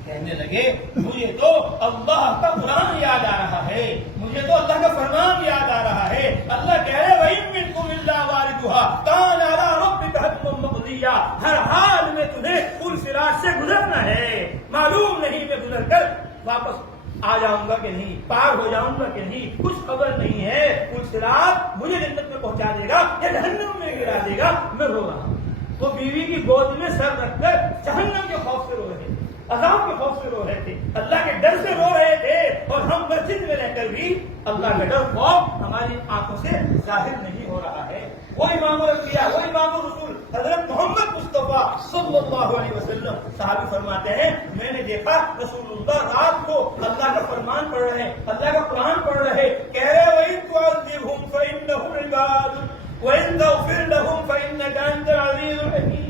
کہنے لگے مجھے تو اللہ کا قرآن یاد آ رہا ہے، مجھے تو اللہ کا فرمان یاد آ رہا ہے۔ اللہ کہہ رہے وَإِن مِّنكُمْ إِلَّا وَارِدُهَا كَانَ عَلَىٰ رَبِّكَ حَتْمًا مَّقْضِيًّا، ہر حال میں تمہیں پل صراط سے گزرنا ہے، معلوم نہیں میں گزر کر واپس آ جاؤں گا کہ نہیں، پار ہو جاؤں گا کہ نہیں، کچھ خبر نہیں ہے۔ پل صراط مجھے جنت میں پہنچا دے گا یا جہنم میں گرا دے گا، میں رو رہا ہوں۔ وہ بیوی کی گود میں سر رکھ کر جہنم کے خوف سے رو رہے تھے، عذاب کے خوف سے رو رہے تھے، اللہ کے ڈر سے رو رہے تھے، اور ہم مسجد میں رہ کر بھی اللہ کا ڈر خوف ہماری آنکھوں سے ظاہر نہیں ہو رہا ہے۔ وہ امام الانبیاء، وہ امام الرسول حضرت محمد مصطفیٰ صلی اللہ علیہ وسلم صحابی فرماتے ہیں میں نے دیکھا رسول اللہ رات کو اللہ کا فرمان پڑھ رہے ہیں، اللہ کا قرآن پڑھ رہے، کہہ رہے وَإِن تُعَذِّبْهُمْ فَإِنَّهُمْ عِبَادُكَ وَإِن تَغْفِرْ لَهُمْ فَإِنَّكَ أَنتَ الْعَزِيزُ الْحَكِيمُ۔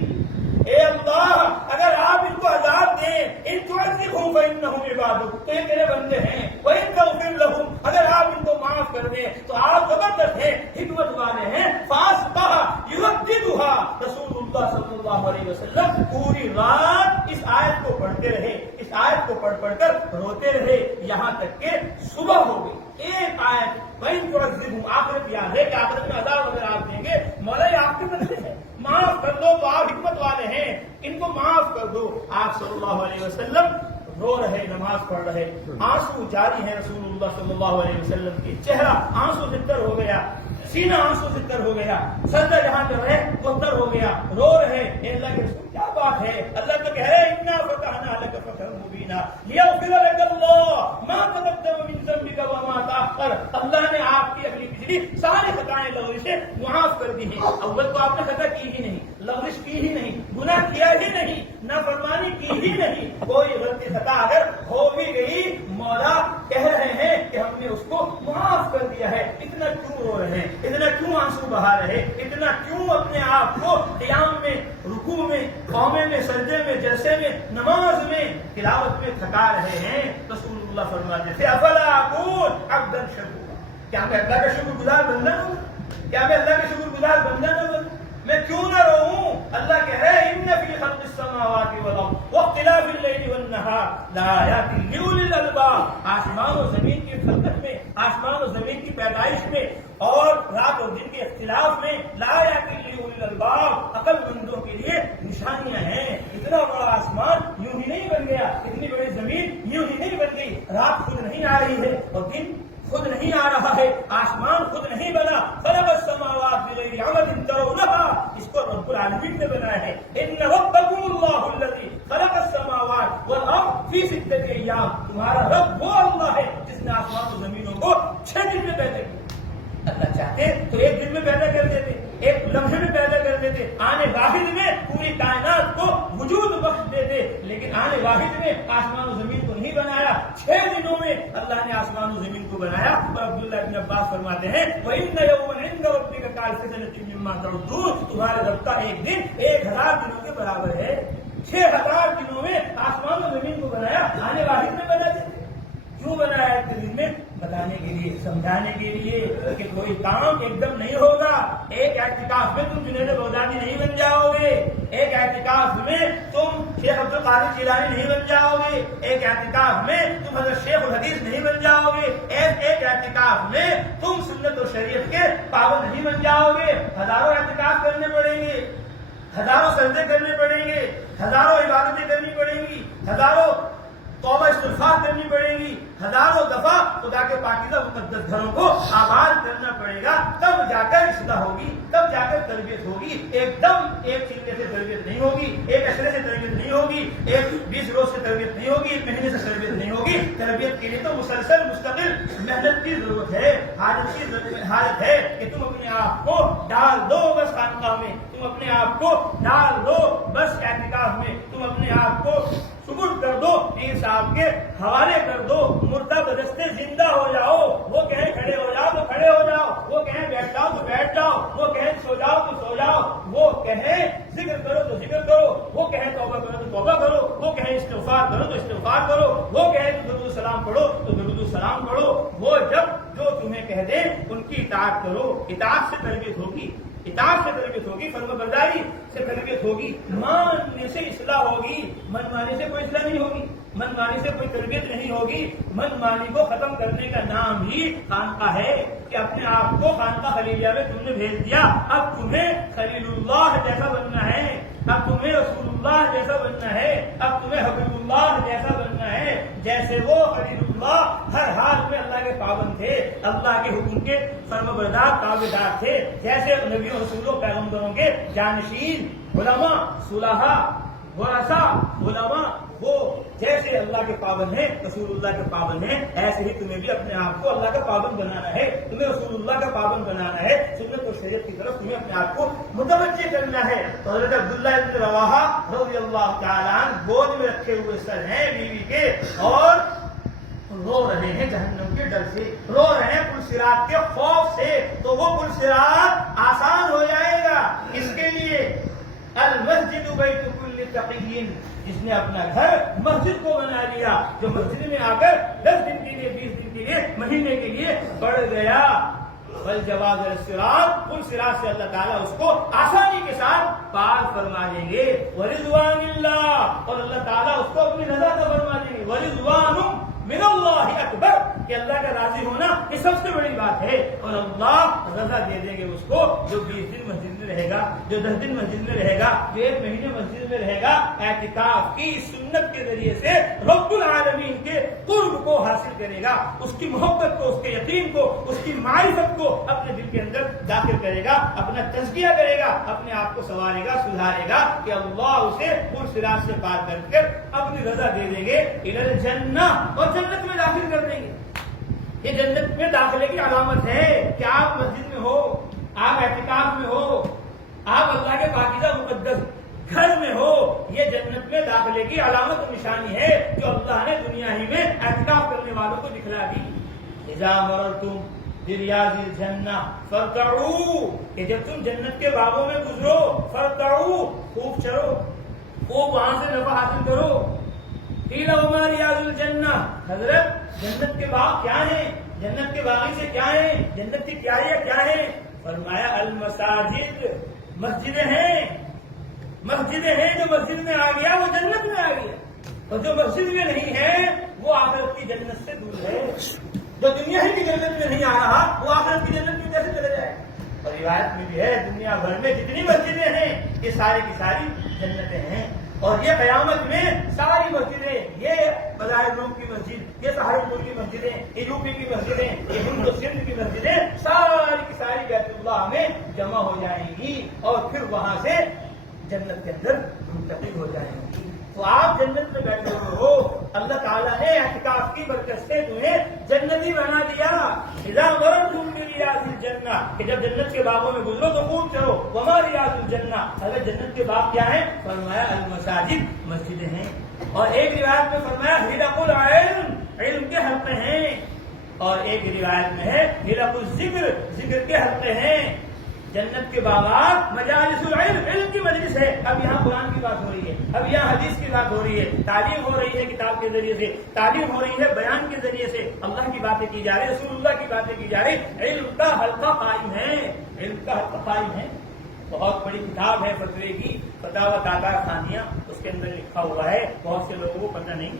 اے اللہ، اگر آپ ان کو عذاب دیں، ان تعذبہم فإنہم عبادک، تو یہ تیرے بندے ہیں، وَإِن تغفر لہم، اگر آپ ان کو معاف کر دیں تو آپ زبردست ہیں، حکمت والے ہیں۔ فَأَصْبَحَ يُرَدِّدُهَا، رسول اللہ صلی اللہ علیہ وسلم پوری رات اس آیت کو پڑھتے رہے، اس آیت کو پڑھ پڑھ کر روتے رہے، یہاں تک کہ صبح ہو گئی۔ ایک آیت وَإِن تُعَذِّبْهُمْ، آخرت یاد ہے کہ آخرت میں عذاب اگر آپ دیں گے، مولا یہ آپ کے بندے ہیں، معاف کر دو تو آپ حکمت والے ہیں، ان کو معاف کر دو۔ آپ صلی اللہ علیہ وسلم رو رہے، نماز پڑھ رہے، آنسو جاری ہیں رسول اللہ صلی اللہ علیہ وسلم کی، چہرہ آنسو سے تر ہو گیا، سینہ آنسو سے تر ہو گیا، سجدہ جہاں کر رہے وہ تر ہو گیا، رو رہے۔ اے اللہ کے رسول کیا بات ہے؟ اللہ تو کہہ رہے اِنَّا فَتَحْنَا لَكَ فَتْحًا مُبِينًا لِيَغْفِرَ لَكَ اللَّهُ مَا تَقَدَّمَ مِن ذَنبِكَ وَمَا تَأَخَّرَ، اللہ نے آپ کی اگلی پچھلی ساری خطائیں لغزشیں معاف کر دی ہیں۔ اول تو آپ نے خطا کی ہی نہیں، لغزش کی ہی نہیں، گناہ کیا ہی نہیں، نافرمانی کی ہی نہیں، کوئی غلطی خطا اگر ہو بھی گئی مولا کہہ رہے ہیں کہ ہم نے اس کو معاف کر دیا ہے۔ اتنا کیوں رو رہے ہیں، اتنا کیوں آنسو بہا رہے، اتنا کیوں اپنے آپ کو قیام میں، رکوع میں، قومے میں، سجدے میں، جلسے میں، نماز میں، تلاوت میں تھکا رہے ہیں؟ رسول اللہ فرماتے تھے افلا اکون عبدا شکورا، کیا میں اللہ کا شکر گزار بندہ نہ بنوں؟ کیا میں اللہ کا شکر گزار بندہ نہ بنوں؟ میں کیوں نہ روؤں؟ اللہ کہہ رہے ان فی خلق السماوات والارض واختلاف اللیل والنہار لآیات لأولی الالباب، آسمان و زمین کی خلقت میں، آسمان و زمین کی پیدائش میں اور رات اور دن کے اختلاف میں لآیات لأولی الالباب، عقل مندوں کے لیے نشانیاں ہیں۔ اتنا بڑا آسمان یوں ہی نہیں بن گیا، اتنی بڑی زمین یوں ہی نہیں بن گئی، رات خود نہیں آ رہی ہے اور دن خود نہیں آ رہا ہے، آسمان خود نہیں بنا۔ خلق السماوات بغیر عمد ترونها، اس کو رب العالمین نے بنایا ہے۔ ان ربکم اللہ الذی خلق السماوات والارض فی ستۃ ایام، تمہارا رب وہ اللہ ہے جس نے آسمان و زمینوں کو 6 دن میں پیدا کیا۔ اللہ چاہتے تو ایک دن میں پیدا کر دیتے، ایک لمحے میں پیدا کر دیتے، آنے واحد میں پوری کائنات کو وجود بخش دیتے، لیکن آنے واحد میں آسمان و زمین کو نہیں بنایا، 6 دنوں میں اللہ نے آسمان و زمین کو بنایا۔ اور عبداللہ ابن عباس فرماتے ہیں وَإِنَّ يَوْمًا عِندَ رَبِّكَ كَأَلْفِ سَنَةٍ مِّمَّا تَعُدُّونَ، تمہارے رب کا ایک دن 1000 دنوں کے برابر ہے۔ 6000 دنوں میں آسمان و زمین کو بنایا، آنے واحد میں بنا دیتے۔ کیوں بنایا ایک دن میں؟ بتانے کے لیے، سمجھانے کے لیے کہ کوئی کام ایک دم نہیں ہوگا۔ ایک اعتکاف میں تم جنید بغدادی نہیں بن جاؤ گے، ایک اعتکاف میں تم شیخ عبد القادر جیلانی نہیں بن جاؤ گے، ایک اعتکاف میں تم حضرت شیخ الحدیث نہیں بن جاؤ گے، ایک اعتکاف میں تم سنت و شریعت کے پابند نہیں بن جاؤ گے۔ ہزاروں اعتکاف کرنے پڑیں گے، ہزاروں سجدے کرنے پڑیں گے، ہزاروں عبادتیں کرنی پڑیں گی، ہزاروں توبہ استغفار کرنی پڑے گی، ہزاروں دفعہ خدا کے پاکیزہ مقدس گھروں کو آباد کرنا پڑے گا، تب جا کر اصلاح ہوگی، تب جا کر تربیت ہوگی۔ ایک دم ایک چیزے سے تربیت نہیں ہوگی، ایک اشرے سے تربیت نہیں ہوگی، ایک 20 روز سے تربیت نہیں ہوگی، ایک مہینے سے تربیت نہیں ہوگی۔ تربیت کے لیے تو مسلسل مستقل محنت کی ضرورت ہے، حاجت ہے کہ تم اپنے آپ کو ڈال دو بس خانقاہ میں، تم اپنے آپ کو ڈال دو بس اعتکاف میں، تم اپنے آپ کو سپرد کر دو، پیر صاحب کے حوالے کر دو، مردہ بدستے زندہ ہو جاؤ، وہ کہیں کھڑے ہو جاؤ تو کھڑے ہو جاؤ، وہ کہیں بیٹھ جاؤ تو بیٹھ جاؤ، وہ کہیں سو جاؤ تو سو جاؤ، وہ کہیں ذکر کرو تو ذکر کرو، وہ کہیں توبہ کرو تو توبہ کرو، وہ کہیں استغفار کرو تو استغفار کرو، وہ کہیں درود السلام پڑھو تو درود السلام پڑھو۔ وہ جب جو تمہیں کہہ دے ان کی اطاعت کرو، اطاعت سے تربیت ہوگی، اطاعت سے تربیت ہوگی، فرما برداری سے تربیت ہوگی، ماننے سے اصلاح ہوگی، من مانی سے کوئی اصلاح نہیں ہوگی، من مانی سے کوئی تربیت نہیں ہوگی۔ من مانی کو ختم کرنے کا نام ہی خانقاہ ہے کہ اپنے آپ کو خانقاہ خلیلیہ میں تم نے بھیج دیا، اب تمہیں خلیل اللہ جیسا بننا ہے، اب تمہیں رسول اللہ جیسا بننا ہے، اب تمہیں حبیب اللہ جیسا بننا ہے، جیسے وہ خلیل اللہ ہر حال میں اللہ کے پابند تھے، اللہ کے حکم کے فرما بردار تابعدار تھے، جیسے نبیوں رسولوں پیغمبروں کے جانشین علماء صلحاء ورثاء علماء وہ جیسے اللہ کے پابند ہیں، رسول اللہ کے پابند ہیں، ایسے ہی تمہیں بھی اپنے آپ کو اللہ کا پابند بنانا ہے، تمہیں رسول اللہ کا پابند بنانا ہے، سنت و شریعت کی طرف تمہیں اپنے آپ کو متوجہ کرنا ہے۔ تو حضرت عبداللہ بن رواحہ رضی اللہ تعالیٰ عنہ گود میں رکھے ہوئے سر ہیں بیوی کے، اور رو رہے ہیں جہنم کے ڈر سے، رو رہے ہیں پلصراط کے خوف سے، تو وہ پلصراط آسان ہو جائے گا اس کے لیے۔ المسجد بیت کل تقی، جس نے اپنا گھر مسجد کو بنا لیا، جو مسجد میں آ کر 10 دن کے لیے 20 دن کے لیے مہینے کے لیے پڑ گیا، والجواز الصراط، پلصراط سے اللہ تعالیٰ اس کو آسانی کے ساتھ پار فرما دیں گے، ورضوان اللہ، اور اللہ تعالیٰ اس کو اپنی رضا کا فرما دیں گے، ورضوان من اللہ اکبر، کہ اللہ کا راضی ہونا یہ سب سے بڑی بات ہے، اور اللہ رضا دے دیں گے اس کو جو 20 دن مسجد میں رہے گا، جو 10 دن مسجد میں رہے گا، جو 1 مہینے مسجد میں رہے گا، اعتکاف کی سنت کے ذریعے سے رب العالمین کے قرب کو حاصل کرے گا، اس کی محبت کو، اس کے یقین کو، اس کی معرفت کو اپنے دل کے اندر داخل کرے گا، اپنا تزکیہ کرے گا، اپنے آپ کو سنوارے گا، سدھارے گا، کہ اللہ اسے پلصراط سے پار کر اپنی رضا دے دیں گے، الی الجنہ، اور جنت میں داخل کر دیں گے۔ یہ جنت میں داخلے کی علامت ہے کہ آپ مسجد میں ہو، آپ اعتکاف میں ہو، آپ اللہ کے پاکیزہ مقدس گھر میں ہو، یہ جنت میں داخلے کی علامت و نشانی ہے جو اللہ نے دنیا ہی میں اعتکاف کرنے والوں کو دکھلا دی۔ اذا مررتم بریاض الجنہ فارتعوا، کہ جب تم جنت کے باغوں میں گزرو، فارتعوا، خوب چلو، خوب وہاں سے نفع حاصل کرو۔ قیل وما ریاض الجنہ، حضرت جنت کے باغ کیا ہیں، جنت کے باغیچے کیا ہیں، جنت کی کیاریاں کیا ہیں؟ فرمایا المساجد، مسجدیں ہیں، مسجدیں ہیں، جو مسجد میں آ گیا وہ جنت میں آ گیا، اور جو مسجد میں نہیں ہے وہ آخرت کی جنت سے دور ہے، جو دنیا ہی کی جنت میں نہیں آ رہا وہ آخرت کی جنت میں کیسے چلے جائے؟ اور روایت میں بھی ہے دنیا بھر میں جتنی مسجدیں ہیں یہ ساری کی ساری جنتیں ہیں، اور یہ قیامت میں ساری مسجدیں، یہ بظاہر روم کی مسجد، یہ سہارنپور کی مسجدیں، یہ یو پی کی مسجدیں، یہ ہند و سندھ کی مسجدیں، ساری کی ساری بیت اللہ میں جمع ہو جائیں گی، اور پھر وہاں سے جنت کے اندر منتقل ہو جائیں گی۔ تو آپ جنت میں بیٹھے ہوئے ہو، اللہ تعالیٰ نے اعتکاف کی برکت سے تمہیں جنتی بنا دیا۔ اذا مررتم بریاض الجنہ، کہ جب جنت کے باغوں میں گزرو تو خوب چلو۔ وما ریاض الجنہ، اگر جنت کے باغ کیا ہیں؟ فرمایا المساجد، مسجدیں ہیں، اور ایک روایت میں فرمایا حلق العلم، علم کے حلقے ہیں، اور ایک روایت میں ہے حلق الذکر، ذکر کے حلقے ہیں۔ جنت کے باغات مجالس العلم، علم کی مجلس ہے۔ اب یہاں قرآن کی بات ہو رہی ہے، اب یہاں حدیث کی بات ہو رہی ہے، تعلیم ہو رہی ہے کتاب کے ذریعے سے، تعلیم ہو رہی ہے بیان کے ذریعے سے، اللہ کی باتیں کی جا رہی، رسول اللہ کی باتیں کی جا رہی، علم کا حلقہ قائم ہے، علم کا حلقہ قائم ہے۔ بہت بڑی کتاب ہے فتوے کی، فتاوی تاطا خانیہ، اس کے اندر لکھا ہوا ہے، بہت سے لوگوں کو پتہ نہیں۔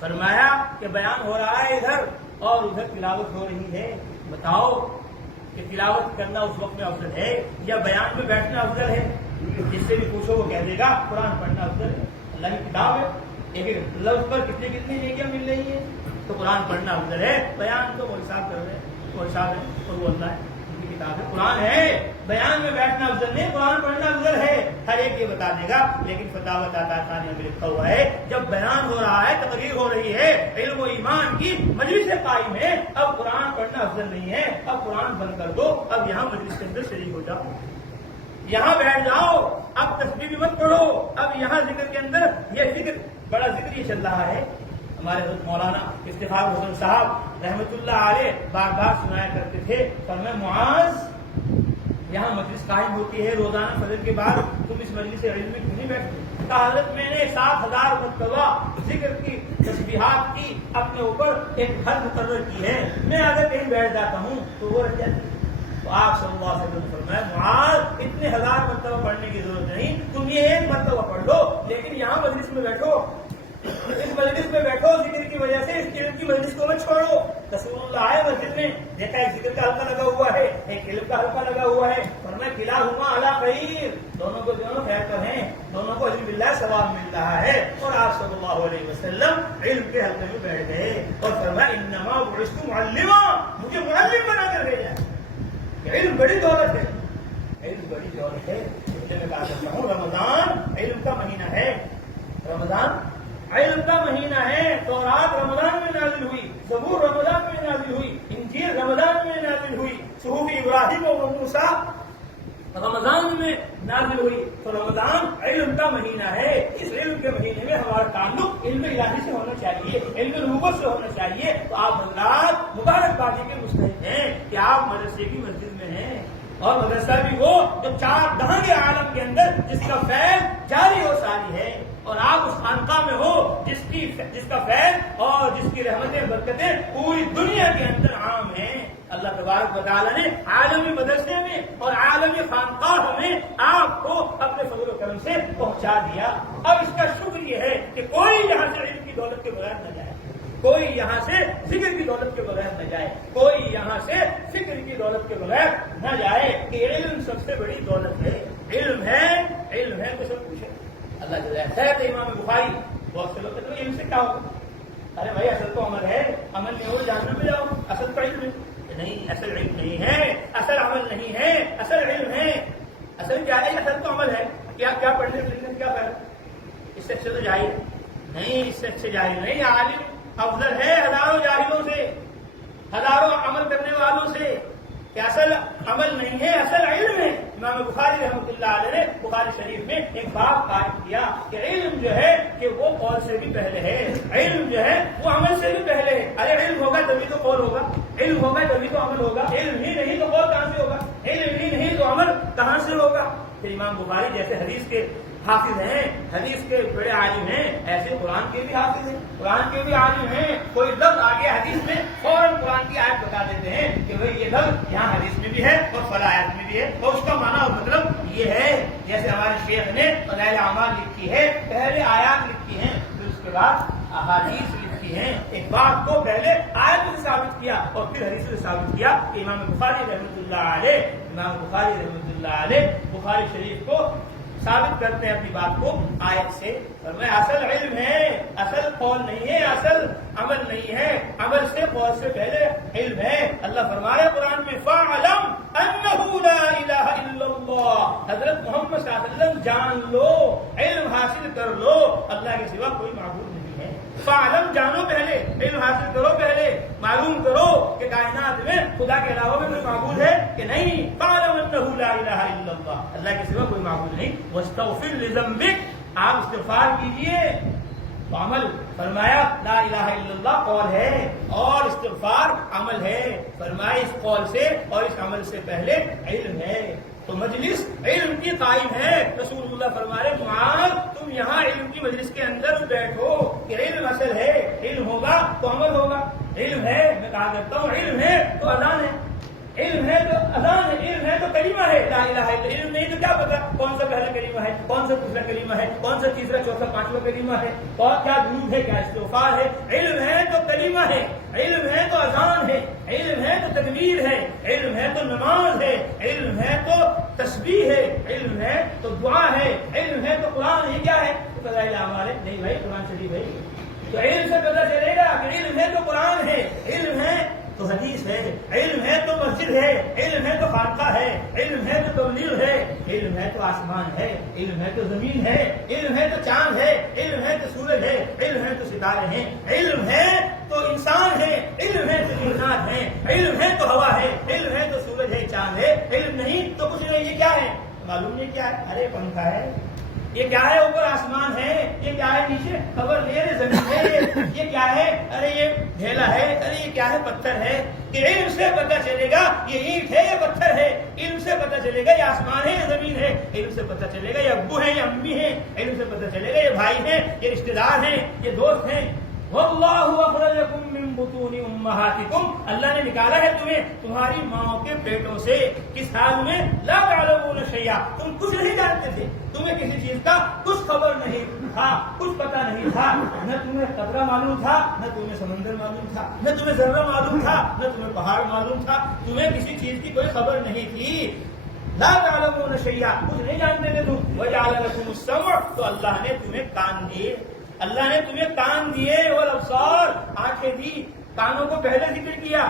فرمایا کہ بیان ہو رہا ہے ادھر اور ادھر تلاوت ہو رہی ہے، بتاؤ کہ تلاوت کرنا اس وقت میں افضل ہے یا بیان میں بیٹھنا افضل ہے؟ جس سے بھی پوچھو وہ کہہ دے گا قرآن پڑھنا افضل ہے، اللہ کی کتاب ہے، ایک ایک لفظ پر کتنی نیکیاں مل رہی ہیں، تو قرآن پڑھنا افضل ہے۔ بیان تو وہ حساب کر رہے ہیں، وہ حساب ہے اور وہ اللہ ہے، ان کی کتاب ہے، قرآن ہے، بیان میں بیٹھنا افضل نہیں، قرآن پڑھنا افضل ہے، ہر ایک یہ بتا دے گا۔ لیکن فتاوی تاطا خانیہ میں لکھا ہوا ہے جب بیان ہو رہا ہے، تقریر ہو رہی ہے، علم و ایمان کی مجلس قائم ہے، اب قرآن پڑھنا افضل نہیں ہے، اب قرآن بند کر دو، اب یہاں مجلس کے اندر شریک ہو جاؤ، یہاں بیٹھ جاؤ، اب تسبیح بھی مت پڑھو، اب یہاں ذکر کے اندر یہ ذکر بڑا ذکر یہ چل رہا ہے۔ ہمارے حضرت مولانا افتخار حسن صاحب رحمۃ اللہ علیہ بار بار سنایا کرتے تھے، فرمایا معاذ یہاں مجلس قائم ہوتی ہے روزانہ فجر کے بعد، تم اس مجلس علم میں کیوں نہیں بیٹھتے؟ کہا حضرت میں نے 7,000 مرتبہ ذکر کی تسبیحات کی اپنے اوپر ایک حد مقرر کی ہے، میں اگر کہیں بیٹھ جاتا ہوں تو وہ رہ جاتی ہے۔ تو آپ صلی اللہ علیہ وسلم فرمایا معاذ اتنے 1000 مرتبہ پڑھنے کی ضرورت نہیں، تم یہ ایک مرتبہ پڑھ لو، لیکن یہاں مجلس میں بیٹھو، اس مجلس میں بیٹھو، ذکر کی وجہ سے اس علم کی مجلس کو مت چھوڑو۔ رسول اللہ آئے مسجد میں، دیکھا ایک ذکر کا حلقہ لگا ہوا ہے، ایک علم کا حلقہ لگا ہوا ہے، فرمایا کلاہما علی خیر، دونوں کو دونوں خیر پر ہیں، دونوں کو علم باللہ ثواب مل رہا ہے۔ اور آپ صلی اللہ علیہ وسلم علم کے حلقے میں بیٹھ گئے اور فرمایا انما بعثت معلما، مجھے معلم بنا کر بھیجا ہے۔ علم بڑی دولت ہے، علم بڑی دولت ہے۔ میں کہا کرتا ہوں رمضان علم کا مہینہ ہے، رمضان علم کا مہینہ ہے، تورات رمضان میں نازل ہوئی، زبور رمضان میں نازل ہوئی، انجیل رمضان میں نازل ہوئی، صحف ابراہیم و موسیٰ رمضان میں نازل ہوئی۔ تو رمضان علم کا مہینہ ہے، اس علم کے مہینے میں ہمارا تعلق علم الہی سے ہونا چاہیے، علم نبوت سے ہونا چاہیے۔ تو آپ حضرات مبارکبادی کے مستحق ہیں کہ آپ مدرسے کی مسجد میں ہیں، اور مدرسہ بھی وہ جو 4 جہان عالم کے اندر جس کا فیض جاری و ساری ہے، اور آپ اس خانقاہ میں ہو جس کا فیض اور جس کی رحمتیں برکتیں پوری دنیا کے اندر عام ہیں۔ اللہ تبارک و تعالیٰ نے عالمی مدرسے میں اور عالمی خانقاہ میں آپ کو اپنے فضل و کرم سے پہنچا دیا۔ اب اس کا شکر یہ ہے کہ کوئی یہاں سے علم کی دولت کے بغیر نہ جائے، کوئی یہاں سے ذکر کی دولت کے بغیر نہ جائے، کوئی یہاں سے فکر کی دولت کے بغیر نہ جائے، کہ علم سب سے بڑی دولت ہے۔ علم ہے تو سب کچھ ہے۔ اللہ جل خیر امام بخاری، بہت سے لوگ کہتے ہیں علم سے کیا ہوگا؟ ارے بھائی اصل تو عمل ہے، عمل نہیں ہو جہنم میں جاؤ، اصل تو علم ہے۔ نہیں، اصل علم نہیں ہے، اصل عمل نہیں ہے، اصل علم ہے۔ اصل کیا ہے؟ اصل تو عمل ہے۔ کیا پڑھنے لکھنے کیا پڑھنا؟ اس سے اچھے تو جاہل نہیں، اس سے اچھے جاہل نہیں، عالم افضل ہے ہزاروں جاہلوں سے، ہزاروں عمل کرنے والوں سے، کہ اصل عمل نہیں ہے، اصل علم ہے۔ امام بخاری رحمۃ اللہ علیہ نے بخاری شریف میں ایک باب قائم کیا کہ علم جو ہے کہ وہ قول سے بھی پہلے ہے، علم جو ہے وہ عمل سے بھی پہلے ہے۔ ارے علم ہوگا تبھی تو قول ہوگا، علم ہوگا تبھی تو عمل ہوگا، علم ہی نہیں تو قول کہاں سے ہوگا، علم ہی نہیں تو عمل کہاں سے ہوگا؟ پھر امام بخاری جیسے حدیث کے حافظ ہیں، حدیث کے بڑے عالم ہیں، ایسے قرآن کے بھی حافظ ہیں، قرآن کے بھی عالم ہیں۔ کوئی لفظ آگے حدیث میں فوراً قرآن کی آیت بتا دیتے ہیں کہ بھئی یہ لفظ یہاں حدیث میں بھی ہے اور فلاں آیت میں بھی ہے، اور اس کا معنی اور مطلب یہ ہے۔ جیسے ہمارے شیخ نے فضائل اعمال لکھی ہے، پہلے آیات لکھی ہیں، پھر اس کے بعد احادیث لکھی ہیں۔ ایک بات کو پہلے آیت سے ثابت کیا اور پھر حدیث سے ثابت کیا کہ امام بخاری رحمۃ اللہ علیہ بخاری شریف کو ثابت کرتے ہیں اپنی بات کو آیت سے۔ فرمایا اصل علم ہے، اصل قول نہیں ہے، اصل عمل نہیں ہے، عمل سے قول سے پہلے علم ہے۔ اللہ فرمایا قرآن میں فَاعْلَمْ أَنَّهُ لَا إِلَهَ إِلَّا اللَّهُ، حضرت محمد صلی اللہ علیہ وسلم جان لو، علم حاصل کر لو، اللہ کے سوا کوئی معبود نہیں ہے۔ فَاعْلَمْ جانو پہلے، علم حاصل کرو پہلے، معلوم کرو کہ کائنات میں خدا کے علاوہ میں کوئی معبود ہے کہ نہیں۔ فَاعْلَمْ أَنَّهُ لَا إِلَهَ إِلَّا اللَّهُ، اللہ کے سوا کوئی معبود نہیں۔ وَاسْتَغْفِرْ لِذَنبِكَ، آپ استغفار کیجئے تو عمل۔ فرمایا لا الہ الا اللہ قول ہے اور استغفار عمل ہے۔ فرمایا اس قول سے اور اس عمل سے پہلے علم ہے۔ تو مجلس علم کی قائم ہے۔ رسول اللہ فرما رہے معاذ تم یہاں علم کی مجلس کے اندر بیٹھو کہ علم اصل ہے، علم ہوگا تو عمل ہوگا۔ علم ہے، میں کہا کرتا ہوں علم ہے تو اذان ہے، علم ہے تو اذان ہے، علم ہے تو کلمہ ہے لا الہ الا، علم نہیں تو کیا پتا کون سا پہلا کلمہ ہے، کون سا دوسرا کلمہ ہے، کون سا تیسرا چوتھا پانچواں کلمہ ہے، اور کیا درود ہے، کیا استغفار ہے۔ علم ہے تو کلمہ ہے، علم ہے تو اذان ہے، علم ہے تو تکبیر ہے، علم ہے تو نماز ہے، علم ہے تو تسبیح ہے، علم ہے تو دعا ہے، علم ہے تو قرآن۔ یہ کیا ہے؟ فضائل اعمال ہے؟ نہیں بھائی، قرآن شریف ہے۔ تو علم سے پتہ چلے گا کہ علم ہے تو قرآن ہے، علم ہے تو حدیث ہے، علم ہے تو مسجد ہے، علم ہے تو خانقاہ ہے، علم ہے تو تبلیغ ہے، علم ہے تو آسمان ہے، علم ہے تو زمین ہے، علم ہے تو چاند ہے، علم ہے تو سورج ہے، علم ہے تو ستارے ہیں، علم ہے تو انسان ہے، علم ہے تو جنات ہیں، علم ہے تو ہوا ہے، علم ہے تو سورج ہے، چاند ہے، علم نہیں تو کچھ نہیں۔ یہ کیا ہے؟ معلوم نہیں کیا ہے؟ ارے پنکھا ہے، یہ کیا ہے؟ اوپر آسمان ہے، یہ کیا ہے؟ نیچے خبر لے رہے زمین ہے، یہ کیا ہے؟ ارے یہ ڈھیلا ہے، ارے یہ کیا ہے؟ پتھر ہے۔ کہ علم سے پتہ چلے گا یہ اینٹ ہے، یہ پتھر ہے۔ علم سے پتہ چلے گا یہ آسمان ہے، یہ زمین ہے۔ علم سے پتہ چلے گا یہ ابو ہے، یہ امی ہے۔ علم سے پتہ چلے گا یہ بھائی ہیں، یہ رشتے دار ہیں، یہ دوست ہیں۔ واللہ اخرجکم من بطون امہاتکم، اللہ نے نکالا ہے تمہیں تمہاری ماں کے پیٹوں سے، کس حال میں؟ لا تعلمون شیئا، تم کچھ نہیں جانتے تھے، تمہیں کسی چیز کا کچھ خبر نہیں تھا، کچھ پتہ نہیں تھا، نہ تمہیں قطرہ معلوم تھا، نہ تمہیں سمندر معلوم تھا، نہ تمہیں ذرہ معلوم تھا، نہ تمہیں پہاڑ معلوم تھا، تمہیں کسی چیز کی کوئی خبر نہیں تھی۔ لا تعلمون شیئا، کچھ نہیں جانتے تھے تم۔ وجعل لکم السمع، تو اللہ نے تمہیں کان دیے، اللہ نے تمہیں کان دیے، والابصار، آنکھیں دی۔ کانوں کو پہلے ذکر کیا،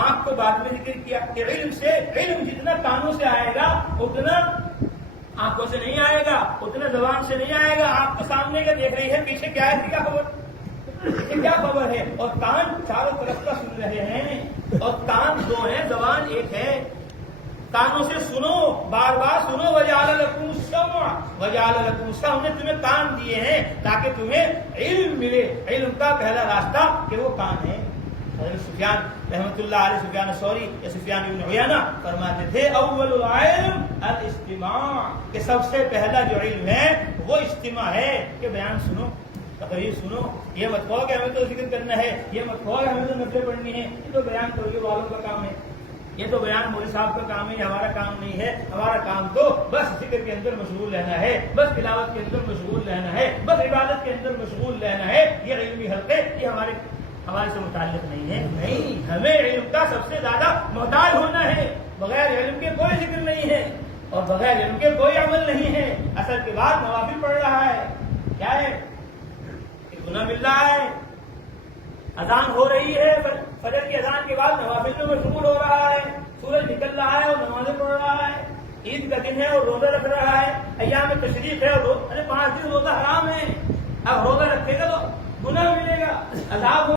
آنکھ کو بعد میں ذکر کیا کہ علم سے، علم جتنا کانوں سے آئے گا اتنا آنکھوں سے نہیں آئے گا، اتنا زبان سے نہیں آئے گا۔ آپ کے سامنے کا دیکھ رہی ہے، پیچھے کیا ہے، کیا خبر، پیچھے کیا خبر ہے؟ اور کان چاروں طرف کا سن رہے ہیں، اور کان دو ہیں، زبان ایک ہے۔ کانوں سے سنو، بار بار سنو۔ وجعل لکم السمع، وجعل لکم السمع، ہم نے تمہیں کان دیے ہیں تاکہ تمہیں علم ملے۔ علم کا پہلا راستہ کہ وہ کان ہے۔ حضرت سفیان رحمۃ اللہ علیہ، سفیان ثوری یا سفیان ابن عیینہ فرماتے تھے اول العلم الاستماع، کہ سب سے پہلا جو علم ہے وہ استماع ہے، کہ بیان سنو، تقریر سنو۔ یہ مت کہو کہ ہمیں تو ذکر کرنا ہے، یہ مت کہو کہ ہمیں تو نفلیں پڑھنی ہے، یہ تو بیان کرنے والوں کا کام ہے، یہ تو بیان مولوی صاحب کا کام ہے، ہمارا کام نہیں ہے۔ ہمارا کام تو بس ذکر کے اندر مشغول رہنا ہے، بس تلاوت کے اندر مشغول رہنا ہے، بس عبادت کے اندر مشغول رہنا ہے۔ یہ علمی حلقے یہ ہمارے سے متعلق نہیں ہے۔ نہیں، ہمیں علم کا سب سے زیادہ محتاج ہونا ہے۔ بغیر علم کے کوئی ذکر نہیں ہے، اور بغیر علم کے کوئی عمل نہیں ہے۔ اثر کے بعد نوافل پڑھ رہا ہے، کیا ہے؟ گناہ مل رہا ہے۔ اذان ہو رہی ہے، فجر کی اذان کے بعد نوافل میں مشغول ہو رہا ہے، سورج نکل رہا ہے اور نمازیں پڑھ رہا ہے، عید کا دن ہے اور روزہ رکھ رہا ہے، ایام تشریق ہے اور 5 دن روزہ حرام ہے۔ اب روزہ رکھے گا تو گناہ ملے گا، عذاب